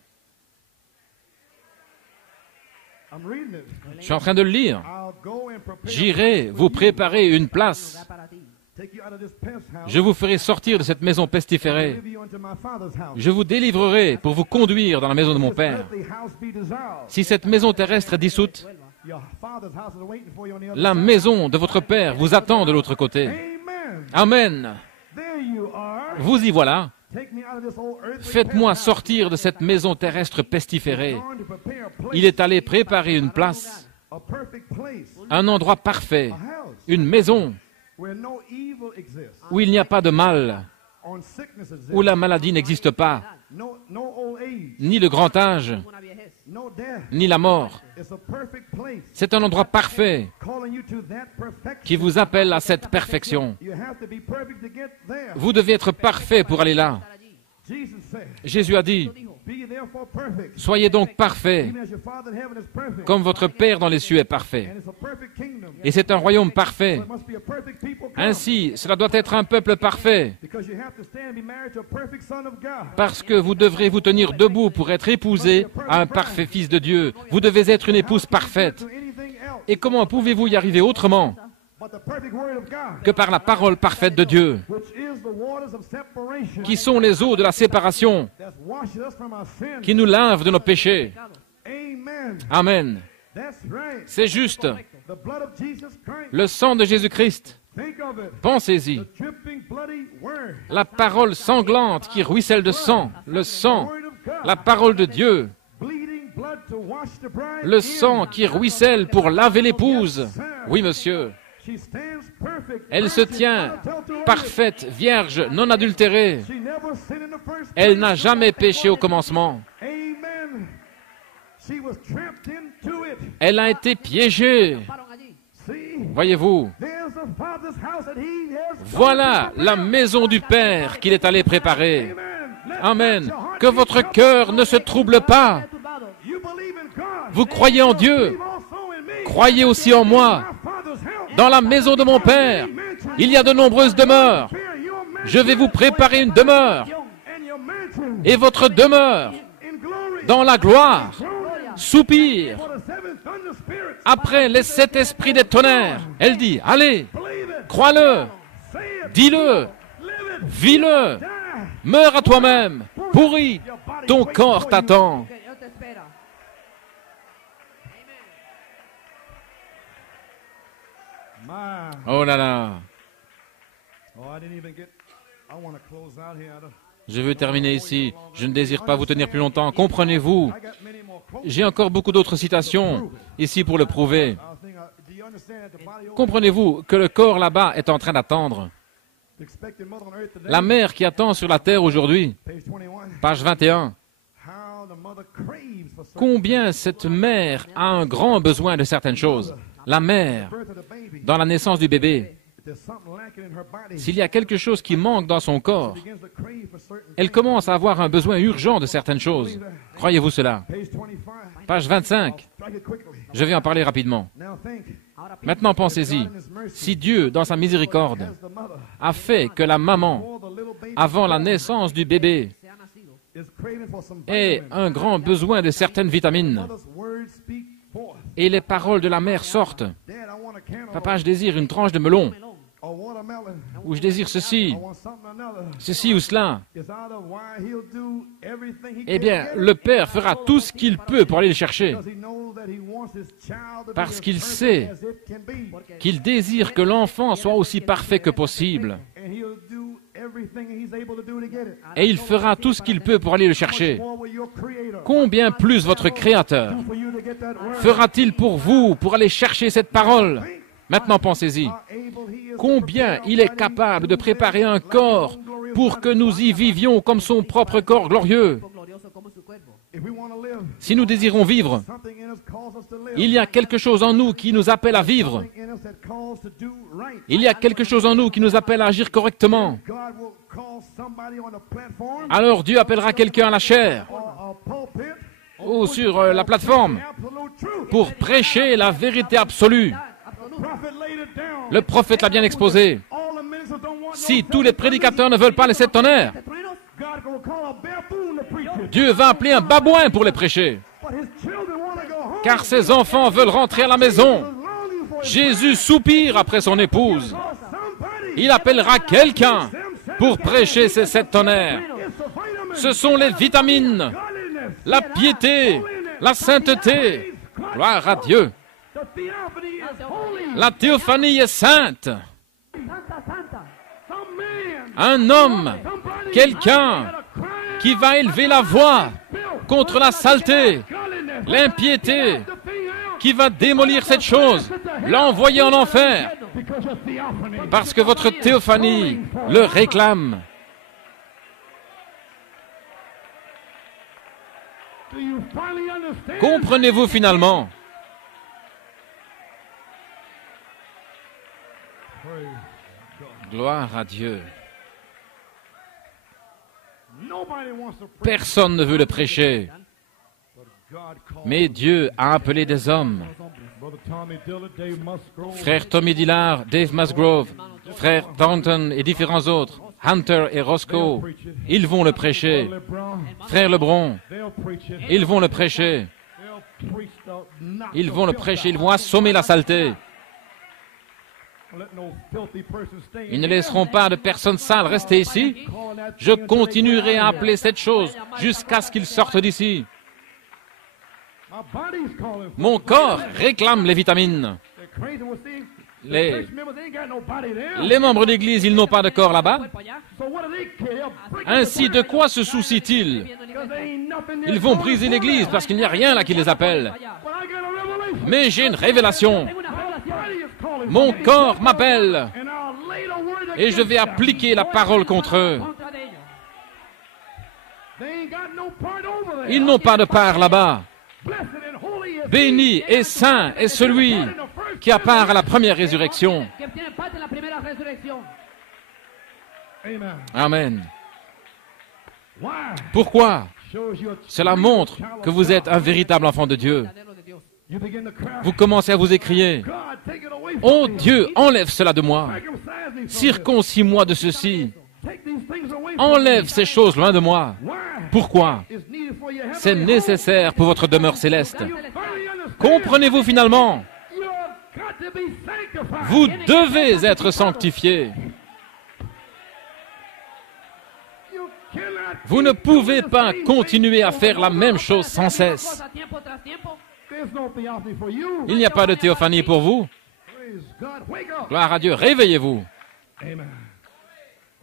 Je suis en train de le lire. J'irai vous préparer une place Je vous ferai sortir de cette maison pestiférée. Je vous délivrerai pour vous conduire dans la maison de mon Père. Si cette maison terrestre est dissoute, la maison de votre Père vous attend de l'autre côté. Amen. Vous y voilà. Faites-moi sortir de cette maison terrestre pestiférée. Il est allé préparer une place, un endroit parfait, une maison où il n'y a pas de mal, où la maladie n'existe pas, ni le grand âge, ni la mort. C'est un endroit parfait qui vous appelle à cette perfection. Vous devez être parfait pour aller là. Jésus a dit, « Soyez donc parfaits, comme votre Père dans les cieux est parfait. » Et c'est un royaume parfait. Ainsi, cela doit être un peuple parfait, parce que vous devrez vous tenir debout pour être épousé à un parfait Fils de Dieu. Vous devez être une épouse parfaite. Et comment pouvez-vous y arriver autrement que par la parole parfaite de Dieu, qui sont les eaux de la séparation, qui nous lavent de nos péchés. Amen. C'est juste. Le sang de Jésus-Christ. Pensez-y. La parole sanglante qui ruisselle de sang, le sang, la parole de Dieu. Le sang qui ruisselle pour laver l'épouse. Oui, monsieur. Elle se tient parfaite, vierge, non adultérée. Elle n'a jamais péché au commencement. Elle a été piégée. Voyez-vous, voilà la maison du Père qu'il est allé préparer. Amen. Que votre cœur ne se trouble pas. Vous croyez en Dieu. Croyez aussi en moi. Dans la maison de mon Père, il y a de nombreuses demeures. Je vais vous préparer une demeure. Et votre demeure, dans la gloire, soupire. Après les 7 esprits des tonnerres, elle dit, allez, crois-le, dis-le, vis-le, meurs à toi-même, pourris, ton corps t'attend. Oh là là. Je veux terminer ici. Je ne désire pas vous tenir plus longtemps. Comprenez-vous? J'ai encore beaucoup d'autres citations ici pour le prouver. Comprenez-vous que le corps là-bas est en train d'attendre? La mère qui attend sur la terre aujourd'hui, page 21. Combien cette mère a un grand besoin de certaines choses. La mère, dans la naissance du bébé, s'il y a quelque chose qui manque dans son corps, elle commence à avoir un besoin urgent de certaines choses. Croyez-vous cela? Page 25. Je vais en parler rapidement. Maintenant, pensez-y. Si Dieu, dans sa miséricorde, a fait que la maman, avant la naissance du bébé, ait un grand besoin de certaines vitamines, et les paroles de la mère sortent. Papa, je désire une tranche de melon. Ou je désire ceci ou cela. Eh bien, le Père fera tout ce qu'il peut pour aller le chercher. Parce qu'il sait qu'il désire que l'enfant soit aussi parfait que possible. Et il fera tout ce qu'il peut pour aller le chercher. Combien plus votre Créateur fera-t-il pour vous pour aller chercher cette parole? Maintenant, pensez-y. Combien il est capable de préparer un corps pour que nous y vivions comme son propre corps glorieux. Si nous désirons vivre, il y a quelque chose en nous qui nous appelle à vivre. Il y a quelque chose en nous qui nous appelle à agir correctement. Alors Dieu appellera quelqu'un à la chaire ou sur la plateforme pour prêcher la vérité absolue. Le prophète l'a bien exposé. Si tous les prédicateurs ne veulent pas les 7 tonnerres, Dieu va appeler un babouin pour les prêcher. Car ses enfants veulent rentrer à la maison. Jésus soupire après son épouse. Il appellera quelqu'un pour prêcher ces 7 tonnerres. Ce sont les vitamines, la piété, la sainteté. Gloire à Dieu. La théophanie est sainte. Un homme, quelqu'un qui va élever la voix contre la saleté, l'impiété, qui va démolir cette chose, l'envoyer en enfer, parce que votre théophanie le réclame. Comprenez-vous finalement? Gloire à Dieu. Personne ne veut le prêcher, mais Dieu a appelé des hommes. Frère Tommy Dillard, Dave Musgrove, frère Thornton et différents autres, Hunter et Roscoe, ils vont le prêcher. Frère Lebron, ils vont le prêcher. Ils vont le prêcher, ils vont assommer la saleté. Ils ne laisseront pas de personnes sales rester ici. Je continuerai à appeler cette chose jusqu'à ce qu'ils sortent d'ici. Mon corps réclame les vitamines. Les membres d'église, ils n'ont pas de corps là-bas. Ainsi, de quoi se soucient-ils? Ils vont briser l'église parce qu'il n'y a rien là qui les appelle. Mais j'ai une révélation. Mon corps m'appelle et je vais appliquer la parole contre eux. Ils n'ont pas de part là-bas. Béni et saint est celui qui a part à la première résurrection. Amen. Pourquoi? Cela montre que vous êtes un véritable enfant de Dieu. Vous commencez à vous écrier: oh Dieu, enlève cela de moi. Circoncis-moi de ceci. Enlève ces choses loin de moi. Pourquoi? C'est nécessaire pour votre demeure céleste. Comprenez-vous finalement? Vous devez être sanctifiés. Vous ne pouvez pas continuer à faire la même chose sans cesse. Il n'y a pas de théophanie pour vous. Gloire à Dieu, réveillez-vous.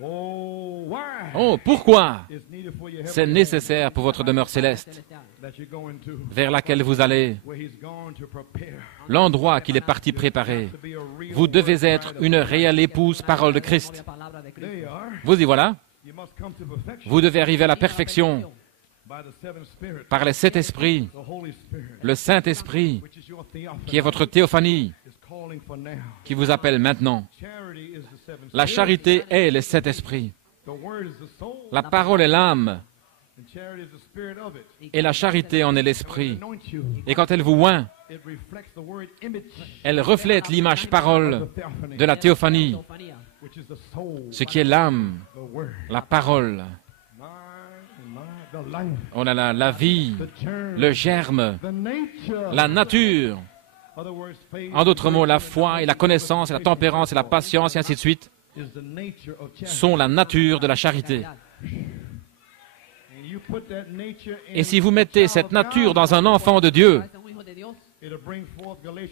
Oh, pourquoi? C'est nécessaire pour votre demeure céleste, vers laquelle vous allez, l'endroit qu'il est parti préparer. Vous devez être une réelle épouse, parole de Christ. Vous y voilà. Vous devez arriver à la perfection par les 7 esprits, le Saint-Esprit, qui est votre théophanie, qui vous appelle maintenant. La charité est les 7 esprits. La parole est l'âme, et la charité en est l'esprit. Et quand elle vous oint, elle reflète l'image parole de la théophanie, ce qui est l'âme, la parole. Oh là là, la vie, le germe, la nature. En d'autres mots, la foi et la connaissance et la tempérance et la patience et ainsi de suite sont la nature de la charité. Et si vous mettez cette nature dans un enfant de Dieu,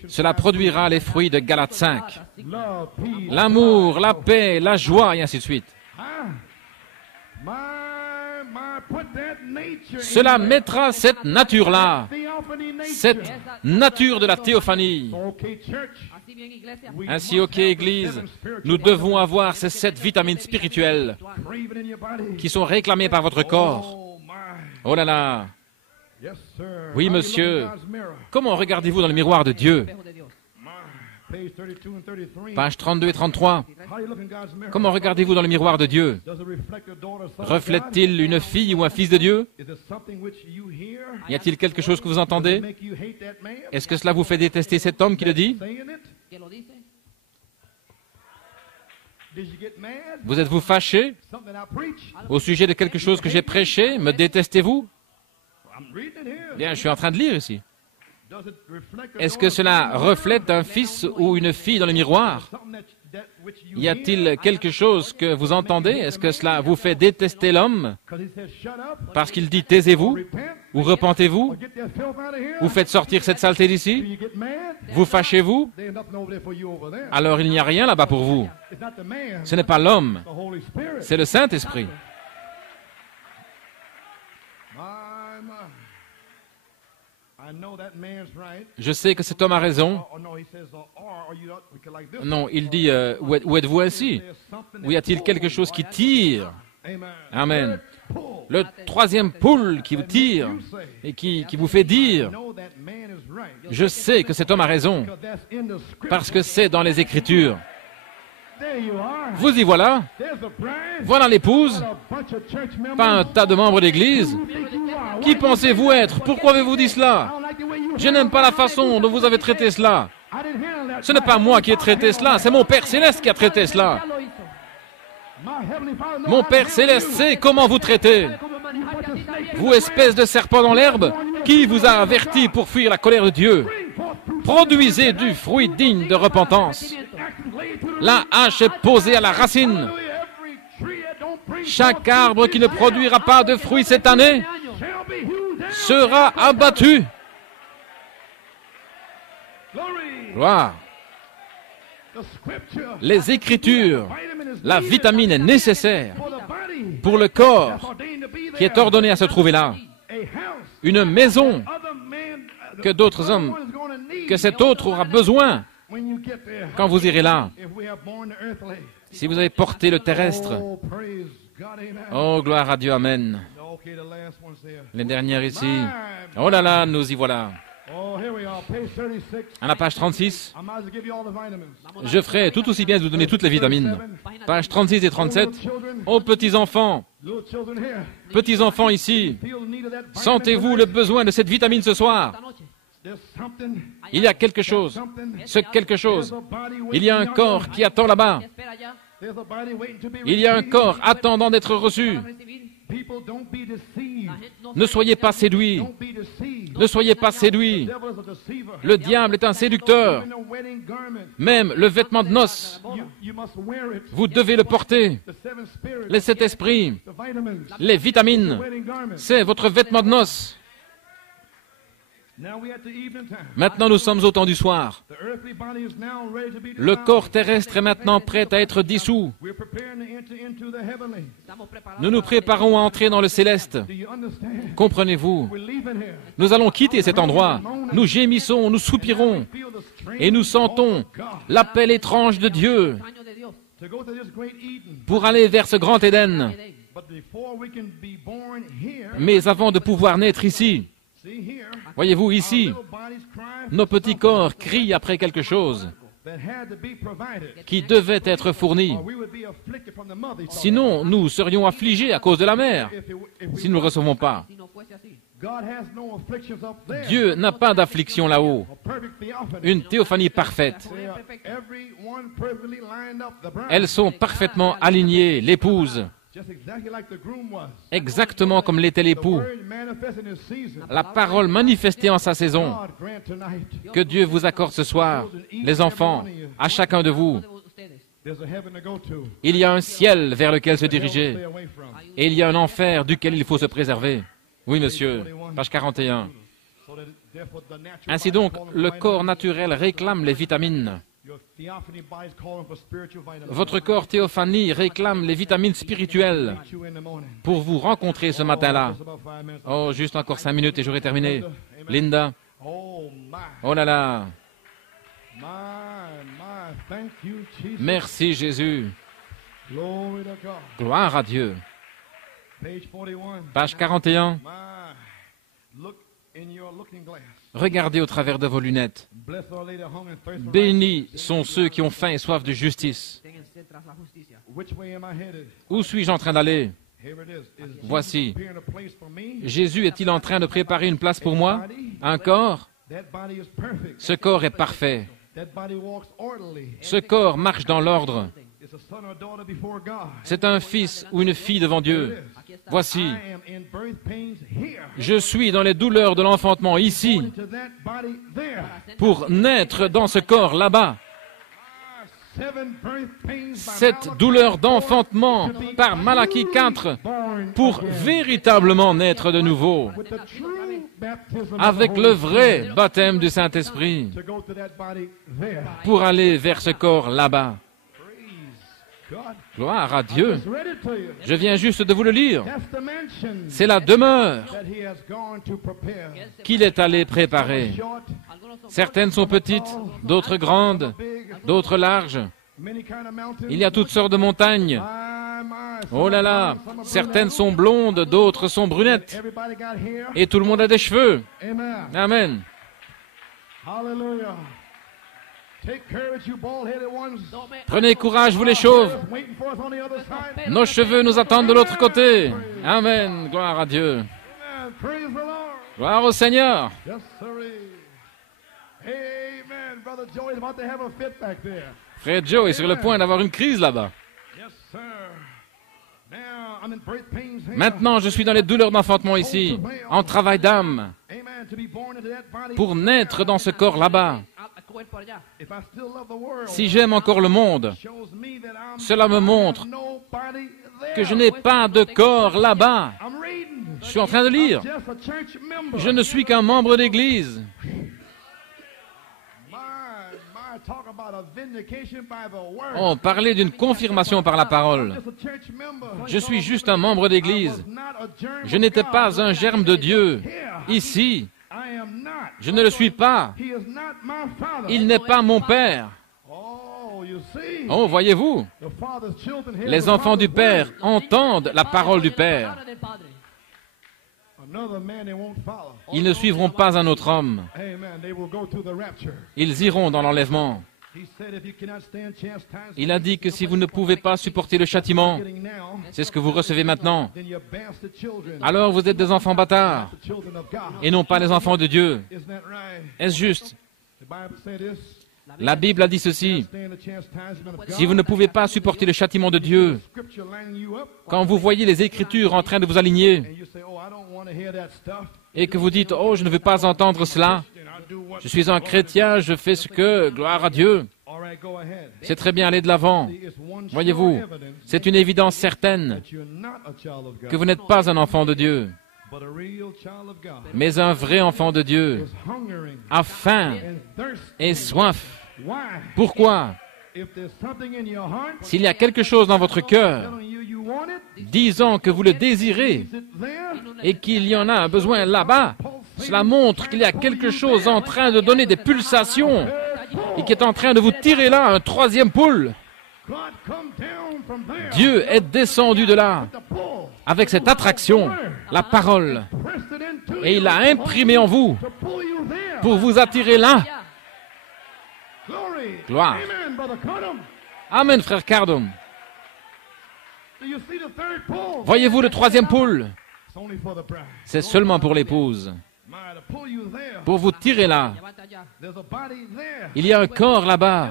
cela produira les fruits de Galates 5. L'amour, la paix, la joie et ainsi de suite. Cela mettra cette nature-là, cette nature de la théophanie. Ainsi, ok, Église, nous devons avoir ces 7 vitamines spirituelles qui sont réclamées par votre corps. Oh là là! Oui, monsieur. Comment regardez-vous dans le miroir de Dieu? Pages 32 et 33. Comment regardez-vous dans le miroir de Dieu? Reflète-t-il une fille ou un fils de Dieu? Y a-t-il quelque chose que vous entendez? Est-ce que cela vous fait détester cet homme qui le dit? Vous êtes-vous fâché au sujet de quelque chose que j'ai prêché? Me détestez-vous? Bien, je suis en train de lire ici. Est-ce que cela reflète un fils ou une fille dans le miroir? Y a-t-il quelque chose que vous entendez? Est-ce que cela vous fait détester l'homme parce qu'il dit taisez-vous ou repentez-vous ou faites sortir cette saleté d'ici? Vous fâchez-vous? Alors il n'y a rien là-bas pour vous. Ce n'est pas l'homme, c'est le Saint-Esprit. Je sais que cet homme a raison. Non, il dit, où êtes-vous assis? Où y a-t-il quelque chose qui tire? Amen. Le troisième pull qui vous tire et qui vous fait dire, je sais que cet homme a raison, parce que c'est dans les Écritures. Vous y voilà. Voilà l'épouse. Pas un tas de membres d'église. Qui pensez-vous être? Pourquoi avez-vous dit cela? Je n'aime pas la façon dont vous avez traité cela. Ce n'est pas moi qui ai traité cela, c'est mon Père Céleste qui a traité cela. Mon Père Céleste sait comment vous traitez. Vous, espèce de serpent dans l'herbe, qui vous a averti pour fuir la colère de Dieu? Produisez du fruit digne de repentance. La hache est posée à la racine. Chaque arbre qui ne produira pas de fruits cette année sera abattu. Gloire. Les Écritures, la vitamine est nécessaire pour le corps qui est ordonné à se trouver là. Une maison que d'autres hommes, que cet autre aura besoin quand vous irez là. Si vous avez porté le terrestre, oh gloire à Dieu, amen. Les dernières ici, oh là là, nous y voilà. À la page 36, je ferai tout aussi bien de vous donner toutes les vitamines. Page 36 et 37, oh petits-enfants ici, sentez-vous le besoin de cette vitamine ce soir? Il y a quelque chose, ce quelque chose. Il y a un corps qui attend là-bas. Il y a un corps attendant d'être reçu. Ne soyez pas séduits. Ne soyez pas séduits. Le diable est un séducteur. Même le vêtement de noces, vous devez le porter. Les sept esprits, les vitamines, c'est votre vêtement de noces. Maintenant, nous sommes au temps du soir. Le corps terrestre est maintenant prêt à être dissous. Nous nous préparons à entrer dans le céleste. Comprenez-vous? Nous allons quitter cet endroit. Nous gémissons, nous soupirons. Et nous sentons l'appel étrange de Dieu pour aller vers ce grand Éden. Mais avant de pouvoir naître ici, voyez-vous, ici, nos petits corps crient après quelque chose qui devait être fourni. Sinon, nous serions affligés à cause de la mère, si nous ne le recevons pas. Dieu n'a pas d'affliction là-haut. Une théophanie parfaite. Elles sont parfaitement alignées, l'épouse. Exactement comme l'était l'époux. La parole manifestée en sa saison. Que Dieu vous accorde ce soir, les enfants, à chacun de vous. Il y a un ciel vers lequel se diriger, et il y a un enfer duquel il faut se préserver. Oui, monsieur, page 41. Ainsi donc, le corps naturel réclame les vitamines. Votre corps théophanie réclame les vitamines spirituelles pour vous rencontrer ce matin-là. Oh, juste encore 5 minutes et j'aurai terminé. Linda. Oh là là. Merci Jésus. Gloire à Dieu. Page 41. Regardez au travers de vos lunettes. Bénis sont ceux qui ont faim et soif de justice. Où suis-je en train d'aller? Voici. Jésus est-il en train de préparer une place pour moi? Un corps? Ce corps est parfait. Ce corps marche dans l'ordre. C'est un fils ou une fille devant Dieu. Voici, je suis dans les douleurs de l'enfantement ici pour naître dans ce corps là-bas. cette douleur d'enfantement par Malachie 4 pour véritablement naître de nouveau avec le vrai baptême du Saint-Esprit pour aller vers ce corps là-bas. Gloire à Dieu. Je viens juste de vous le lire. C'est la demeure qu'il est allé préparer. Certaines sont petites, d'autres grandes, d'autres larges. Il y a toutes sortes de montagnes. Oh là là, certaines sont blondes, d'autres sont brunettes. Et tout le monde a des cheveux. Amen. Prenez courage, vous les chauves. Nos cheveux nous attendent de l'autre côté. Amen. Gloire à Dieu. Gloire au Seigneur. Frère Joe est sur le point d'avoir une crise là-bas. Maintenant, je suis dans les douleurs d'enfantement ici, en travail d'âme, pour naître dans ce corps là-bas. Si j'aime encore le monde, cela me montre que je n'ai pas de corps là-bas. Je suis en train de lire. Je ne suis qu'un membre d'église. On parlait d'une confirmation par la parole. Je suis juste un membre d'église. Je n'étais pas un germe de Dieu. Ici, je ne le suis pas. Il n'est pas mon père. Oh, voyez-vous, les enfants du Père entendent la parole du Père. Ils ne suivront pas un autre homme. Ils iront dans l'enlèvement. Il a dit que si vous ne pouvez pas supporter le châtiment, c'est ce que vous recevez maintenant, alors vous êtes des enfants bâtards et non pas les enfants de Dieu. Est-ce juste? La Bible a dit ceci. Si vous ne pouvez pas supporter le châtiment de Dieu, quand vous voyez les Écritures en train de vous aligner et que vous dites, « Oh, je ne veux pas entendre cela. Je suis un chrétien, je fais ce que, gloire à Dieu. » C'est très bien, allez de l'avant. Voyez-vous, c'est une évidence certaine que vous n'êtes pas un enfant de Dieu, mais un vrai enfant de Dieu, a faim et soif. Pourquoi? S'il y a quelque chose dans votre cœur, disant que vous le désirez et qu'il y en a un besoin là-bas, cela montre qu'il y a quelque chose en train de donner des pulsations et qui est en train de vous tirer là un troisième poule. Dieu est descendu de là avec cette attraction, la parole, et il l'a imprimé en vous pour vous attirer là. Gloire. Amen, frère Cardum. Voyez-vous le troisième poule? C'est seulement pour l'épouse. Pour vous tirer là. Il y a un corps là-bas.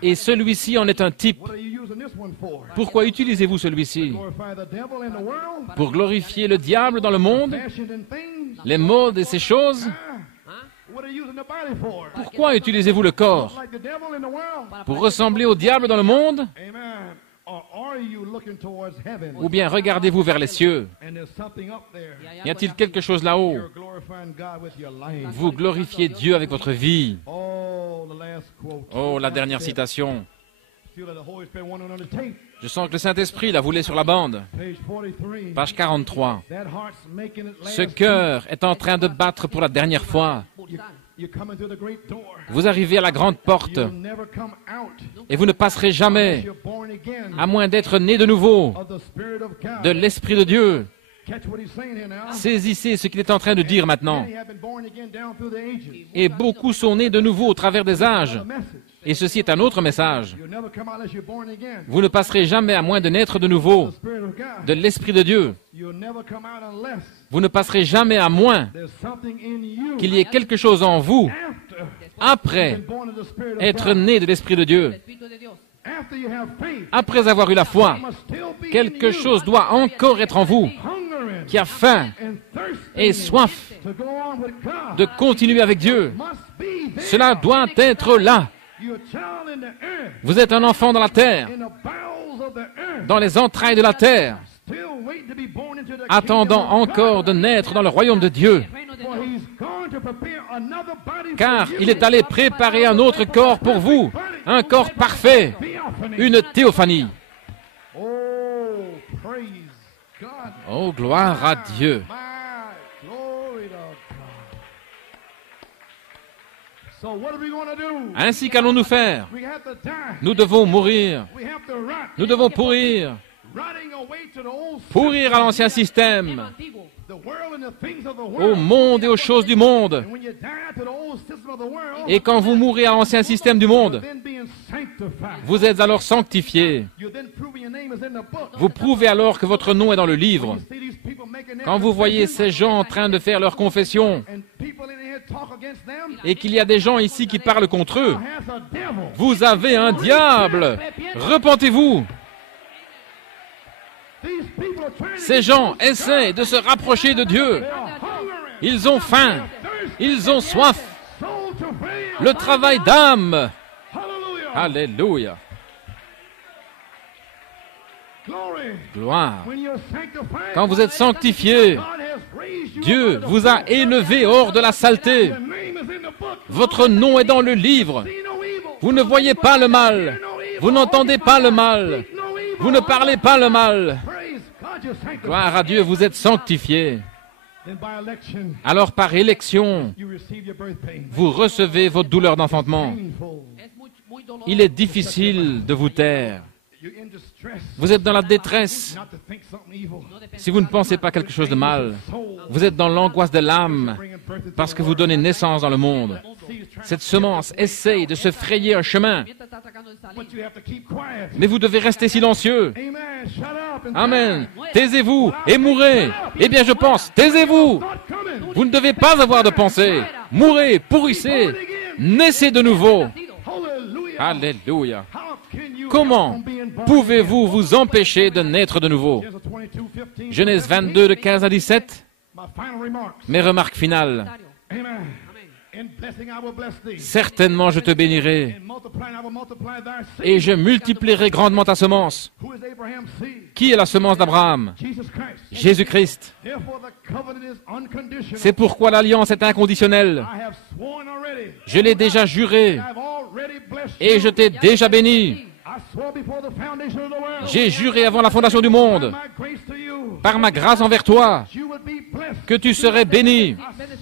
Et celui-ci en est un type. Pourquoi utilisez-vous celui-ci? Pour glorifier le diable dans le monde? Les modes et ces choses? Pourquoi utilisez-vous le corps? Pour ressembler au diable dans le monde? Ou bien regardez-vous vers les cieux? Y a-t-il quelque chose là-haut? Vous glorifiez Dieu avec votre vie. Oh, la dernière citation. Je sens que le Saint-Esprit la voulait sur la bande. Page 43. Ce cœur est en train de battre pour la dernière fois. Vous arrivez à la grande porte et vous ne passerez jamais, à moins d'être né de nouveau de l'Esprit de Dieu. Saisissez ce qu'il est en train de dire maintenant. Et beaucoup sont nés de nouveau au travers des âges. Et ceci est un autre message. Vous ne passerez jamais à moins de naître de nouveau de l'Esprit de Dieu. Vous ne passerez jamais à moins qu'il y ait quelque chose en vous après être né de l'Esprit de Dieu. Après avoir eu la foi, quelque chose doit encore être en vous qui a faim et soif de continuer avec Dieu. Cela doit être là. Vous êtes un enfant dans la terre, in the bowels of the earth, dans les entrailles de la terre, still waiting to be born into the attendant kingdom of encore God. de naître dans le royaume de Dieu. For he's going to prepare another body Car for you. il est allé préparer un autre corps pour vous, un corps parfait, Theophany. une théophanie. Oh, praise God. Oh, gloire à Dieu. My glory to God. So what are we going to do? Ainsi qu'allons-nous faire? We have to die. Nous devons mourir, We have to rot. nous devons pourrir, Rotting away to the old pourrir à l'ancien système, the world and the things of the au world. monde et aux choses du monde. And when you die to the old system of the world, Et quand vous mourrez à l'ancien système du monde, then being sanctified. vous êtes alors sanctifiés. You then prove your name is in the book. Vous prouvez alors que votre nom est dans le livre. You see these people making their Quand vous voyez ces gens en train de faire leur confession and people in here talk against them, et qu'il y a des gens ici qui parlent contre eux, has a devil. vous avez un diable. Repentez-vous. These people are trying to Ces gens essaient de se rapprocher de Dieu. hungering, Ils ont faim. Ils ont soif. soul to fail. Le travail d'âme. Hallelujah. Alléluia. Glory. Gloire. When you're sanctified, Quand vous êtes sanctifiés, God has raised you Dieu up out of vous a élevé hors de la saleté. Your name is in the book. Votre nom est dans le livre. See no evil. Vous ne voyez pas le mal. Vous n'entendez pas le mal. Speak no evil. Vous ne parlez pas le mal. Praise God, you're sanctified. Gloire à Dieu, vous êtes sanctifiés. Then by election, Alors par élection, you receive your birth pain. vous recevez votre douleur d'enfantement. Painful. Il est difficile de vous taire. You're in distress. Vous êtes dans la détresse. Not to think something evil. Si vous ne pensez pas quelque chose de mal, vous êtes dans l'angoisse de l'âme Bringing birth into parce que vous donnez naissance dans le monde. Cette semence essaye de se frayer un chemin, But you have to keep quiet. mais vous devez rester silencieux. Amen. Shut up and Amen. Taisez-vous et mourrez. Eh bien, je pense, taisez-vous. not coming. Vous ne devez pas avoir de pensée. Mourez, pourrissez, naissez de nouveau. Hallelujah. Alléluia. How can you Comment help from being born pouvez-vous vous empêcher de naître de nouveau? again? Genesis 22:15. Genèse 22 de 15 à 17. My final remarks. Mes remarques finales. Amen. In blessing I will bless thee. Certainement je te bénirai, In multiplying I will multiply thy seed. et je multiplierai grandement ta semence. Who is Abraham's seed? Qui est la semence d'Abraham? Jesus Christ. Jésus-Christ. Therefore the covenant is unconditional. C'est pourquoi l'alliance est inconditionnelle. I have sworn already. Je l'ai déjà juré, I've already blessed et you. je t'ai déjà béni. I swore before the foundation of the world. J'ai juré avant la fondation du monde, My grace to you. par ma grâce envers toi, You would be blessed. que tu serais béni. I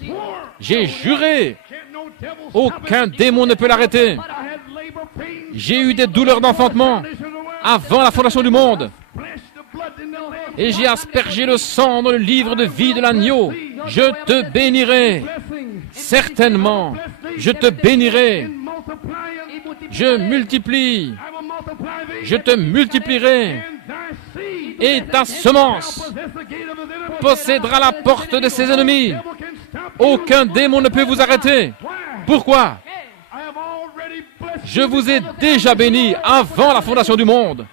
swore. J'ai juré, Can't no devil stop aucun it. démon ne peut l'arrêter. I had labor pains. J'ai eu des douleurs d'enfantement Foundation of the world. avant la fondation du monde, Splashed the blood in the lamb. et j'ai aspergé le sang dans le livre de vie de l'agneau. Je te bénirai. Blessing. Certainement, je te bénirai. In multiplying. Je multiplie. I will multiply thee. Je te multiplierai. And thy seed. Et ta semence Possess the gate of his enemies. possédera la porte de ses ennemis. Devil can stop you. Aucun démon ne peut vous arrêter. Why? Pourquoi? I have already blessed Je you vous ai because of déjà the béni avant la fondation du monde.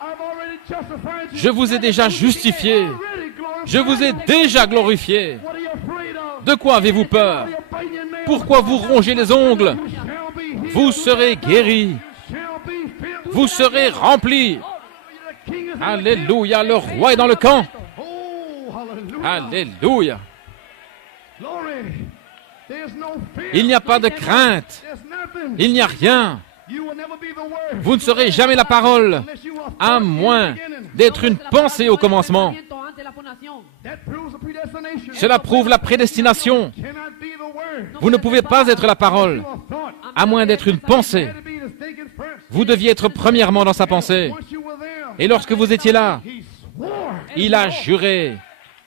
I've already justified you. Je vous ai déjà justifié. Already glorified Je vous ai you. déjà glorifié. What are you afraid of? De quoi avez-vous peur? Are you biting your nails? Pourquoi vous rongez les ongles? You shall be healed. Vous serez guéris. You shall be filled. Vous serez remplis. The king is in the Alléluia, le roi est dans le camp. camp. Oh, hallelujah. Alléluia. Glory. There's no fear. Il n'y a pas de crainte. There's nothing. Il n'y a rien. You will never be the word. Vous ne serez jamais la parole, Unless you are à thought in the moins beginning. d'être une pensée au commencement. That proves the predestination. Cela prouve la prédestination. Cannot be the word. Vous ne pouvez pas être la parole, You are thought. à moins d'être une pensée. Had to be the thinking first. Vous deviez être premièrement dans sa pensée. Once you were there, Et lorsque vous étiez là, he swore il a juré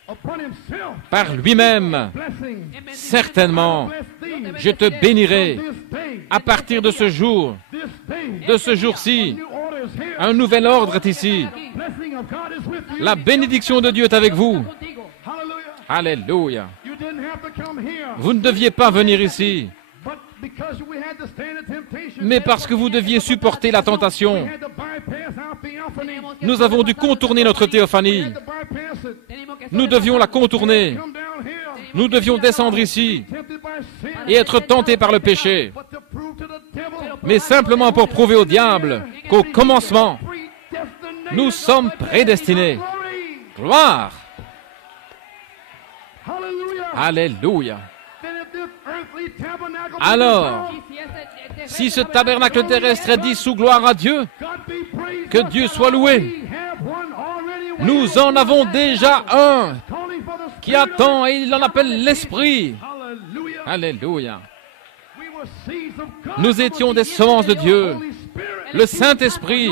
upon himself. par lui-même, Blessing. certainement, Bless thee. je te bénirai. This day. À partir de ce jour, This day. de ce jour-ci, New order is here. un nouvel ordre est ici. Blessing of God is with you. La bénédiction de Dieu est avec vous. Hallelujah. Alléluia. You didn't have to come here. Vous ne deviez pas venir ici, But because we had to stand the temptation. mais parce que vous deviez supporter la We tentation. had to bypass our theophany. Nous avons dû contourner notre We théophanie. had to bypass it. Nous devions la contourner. Come down here. Nous devions descendre ici Tempted by sin. et être tentés par le péché. But to prove to the devil mais simplement pour prouver au diable qu'au commencement, nous sommes prédestinés. Gloire! Alléluia! Alors, si ce tabernacle terrestre est dit sous gloire à Dieu, que Dieu soit loué. Nous en avons déjà un qui attend et il en appelle l'Esprit. Alléluia. Nous étions des semences de Dieu. Le Saint-Esprit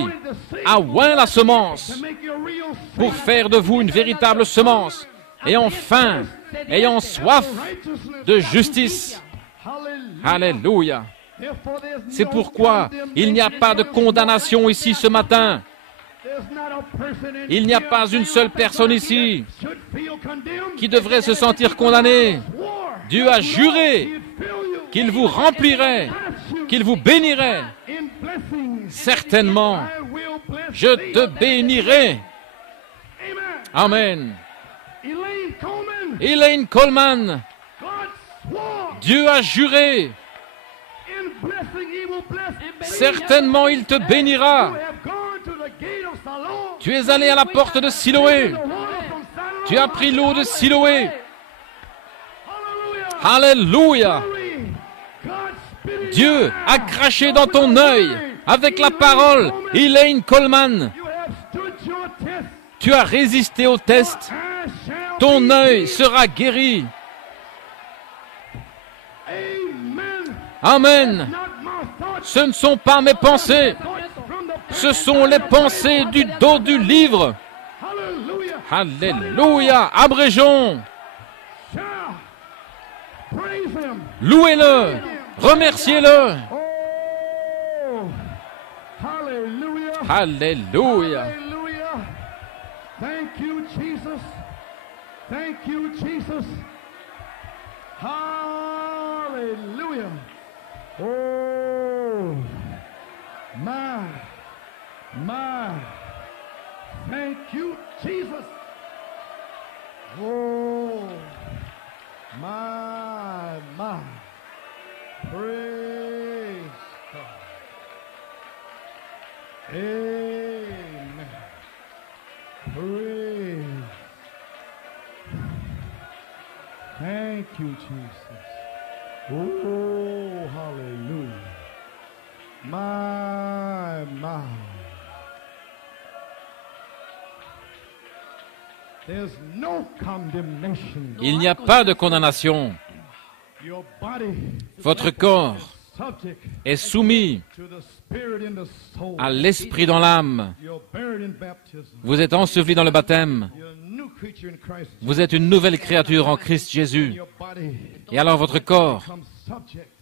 a oint la semence pour faire de vous une véritable semence, ayant faim, ayant soif de justice. Alléluia. C'est pourquoi il n'y a pas de condamnation ici ce matin. Il n'y a pas une seule personne ici qui devrait se sentir condamnée. Dieu a juré qu'il vous remplirait, qu'il vous bénirait. Certainement, je te bénirai. Amen. Elaine Coleman, Dieu a juré. Certainement, il te bénira. Tu es allé à la porte de Siloé. Tu as pris l'eau de Siloé. Alléluia. Dieu a craché dans ton œil avec la parole. Elaine Coleman, tu as résisté au test. Ton œil sera guéri. Amen. Ce ne sont pas mes pensées. Ce sont les pensées du dos du livre. Alléluia. Abrégeons. Louez-le. Remerciez-le. Alléluia. Thank you, Jesus. Thank you, Jesus. Hallelujah. Oh, my. Thank you, Jesus. Oh, my. Praise God. Amen. Praise. Thank you, Jesus. Oh, hallelujah. My. There's no condemnation. Il n'y a pas de condamnation. Your body Votre corps est soumis à l'esprit dans l'âme. Vous êtes enseveli dans le baptême. Vous êtes une nouvelle créature en Christ Jésus. Et alors votre corps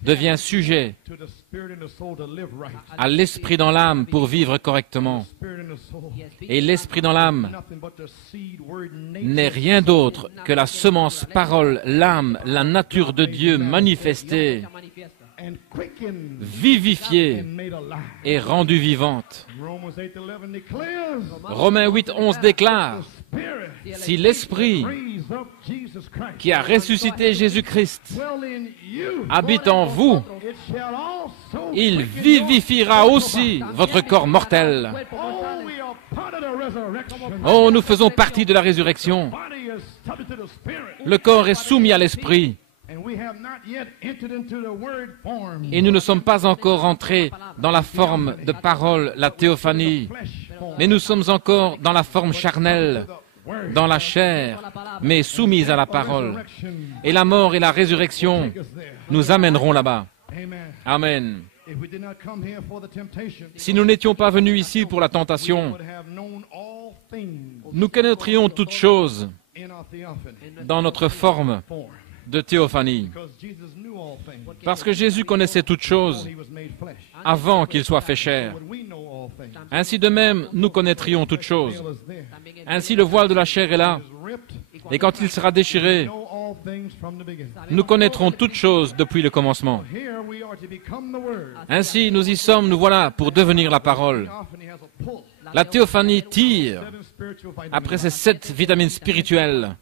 devient sujet à l'esprit dans l'âme pour vivre correctement. Et l'esprit dans l'âme n'est rien d'autre que la semence parole, l'âme, la nature de Dieu manifestée, vivifiée et rendue vivante. Romains 8:11 déclare: si l'Esprit qui a ressuscité Jésus-Christ habite en vous, il vivifiera aussi votre corps mortel. Oh, nous faisons partie de la résurrection. Le corps est soumis à l'Esprit. Et nous ne sommes pas encore entrés dans la forme de parole, la théophanie, mais nous sommes encore dans la forme charnelle, dans la chair, mais soumise à la parole. Et la mort et la résurrection nous amèneront là-bas. Amen. Si nous n'étions pas venus ici pour la tentation, nous connaîtrions toutes choses dans notre forme de théophanie. Parce que Jésus connaissait toutes choses avant qu'il soit fait chair. Ainsi de même, nous connaîtrions toutes choses. Ainsi, le voile de la chair est là. Et quand il sera déchiré, nous connaîtrons toutes choses depuis le commencement. Ainsi, nous y sommes, nous voilà, pour devenir la parole. La théophanie tire après ces 7 vitamines spirituelles.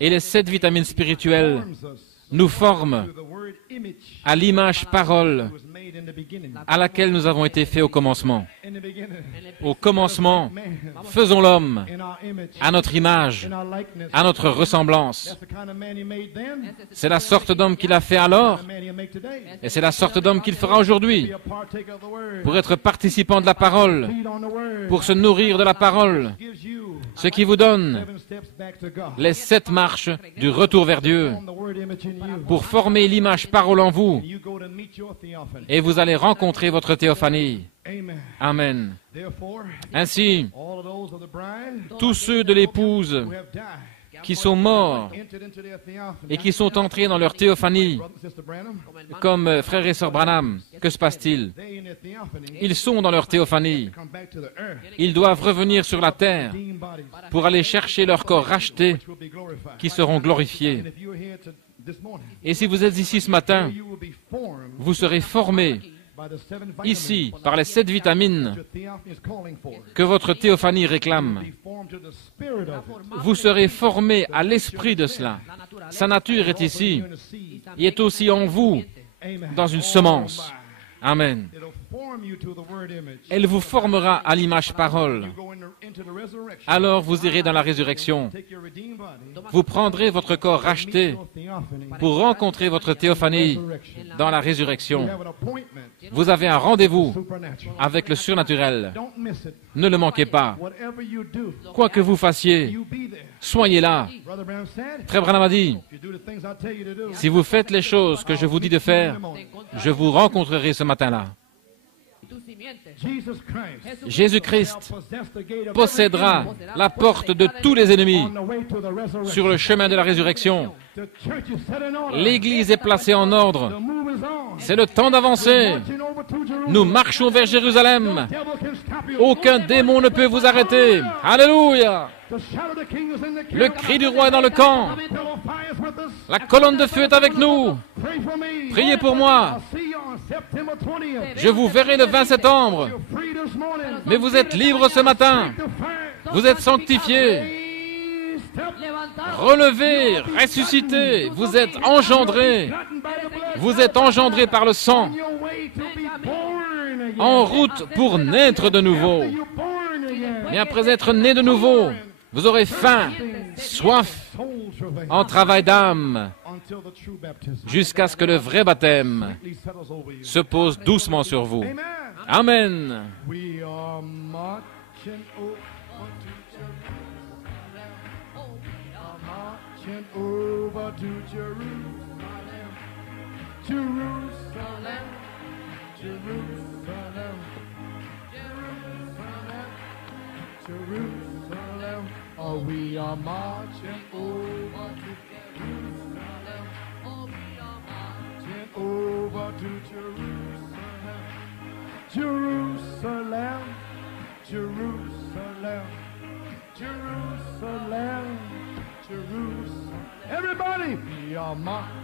Et les 7 vitamines spirituelles nous forment à l'image parole made in the beginning. à laquelle nous avons été faits au commencement. In the beginning. Au commencement, Man, faisons l'homme in our image, à notre image, in our likeness. à notre ressemblance. That's the kind of man he made then. C'est la sorte d'homme qu'il a fait alors, The man he'll make today. et c'est la sorte d'homme qu'il fera aujourd'hui, Be a partaker of the word. pour être participant de la parole, Feed on the word. pour se nourrir de la parole, Gives you ce qui vous donne 7 steps back to God. les 7 marches du retour vers Dieu, Form the word image in you. pour former l'image parole en vous, You go to meet your theophany. et vous allez rencontrer votre théophanie. Amen. Amen. Therefore, Ainsi, all of those of the bride tous ceux de l'épouse who have died qui sont morts entered into their theophany. et qui sont entrés dans leur théophanie, Brother and Sister Branham, comme frère et sœur Branham, que se passe-t-il? they in their theophany Ils sont dans leur théophanie. come back to the earth. Ils doivent revenir sur la terre Redeemed bodies pour aller chercher leurs corps rachetés which will be glorified. qui seront glorifiés. And if you're here this morning, Et si vous êtes ici ce matin, you will be formed vous serez formés by the 7 vitamins ici par les 7 vitamines your theophany is calling for. que votre théophanie réclame. Be formed to the spirit of it. Vous serez formés à l'esprit de cela. Sa nature est ici You're in a seed. et est aussi en vous, Amen. dans une semence. Amen. It'll form you to the word image. Elle vous formera à l'image parole. You go into the resurrection. Alors vous irez dans la résurrection. Take your redeemed body. Vous prendrez votre corps racheté Your theophany. pour rencontrer votre théophanie Resurrection. dans la You résurrection. have an appointment. Vous avez un rendez-vous Supernatural. avec le surnaturel. Don't miss it. Ne le manquez pas. Whatever you do, Quoi que vous fassiez, you be there. soyez là. Brother Branham said, Frère Branham a dit, if you do the things I tell you to do, si vous faites les choses que je vous dis de faire, je vous rencontrerai ce matin-là. Jesus Christ Jésus-Christ possess the gate of possédera la porte de tous les ennemis on the way to the resurrection. sur le chemin de la résurrection. The church is set in order. L'Église est placée en ordre. The move is on. C'est le temps d'avancer. Marching over to Jerusalem. Nous marchons vers Jérusalem. Devil can stop you. Aucun démon ne peut vous arrêter. Alléluia. The shout of the king is in the camp. Le cri du roi est dans le camp. Pillar of fire is with us. La colonne de feu est avec nous. Pray for me. Priez pour moi. I'll see you on September 20th. Je vous verrai le 20 septembre. You're free this morning. Mais vous êtes libres ce matin. Sanctified. Vous êtes sanctifiés. Raised up. Relevés, ressuscités. Vous êtes engendrés. Gotten by the blood. Vous êtes engendrés par le sang. On your way to be born again. En route pour naître de nouveau. You're born again. Et après être nés de nouveau, vous aurez faim, soif, Soul travail. en travail d'âme, Until the true baptism jusqu'à ce que le vrai baptême settles over you. se pose doucement sur vous. Amen. Amen. We are marching over to Jerusalem. Jerusalem. Jerusalem. Jerusalem. Jerusalem. Oh, we are marching over to Jerusalem. Oh, we are marching over to Jerusalem. Jerusalem, Jerusalem, Jerusalem, Jerusalem. Everybody, we are marching.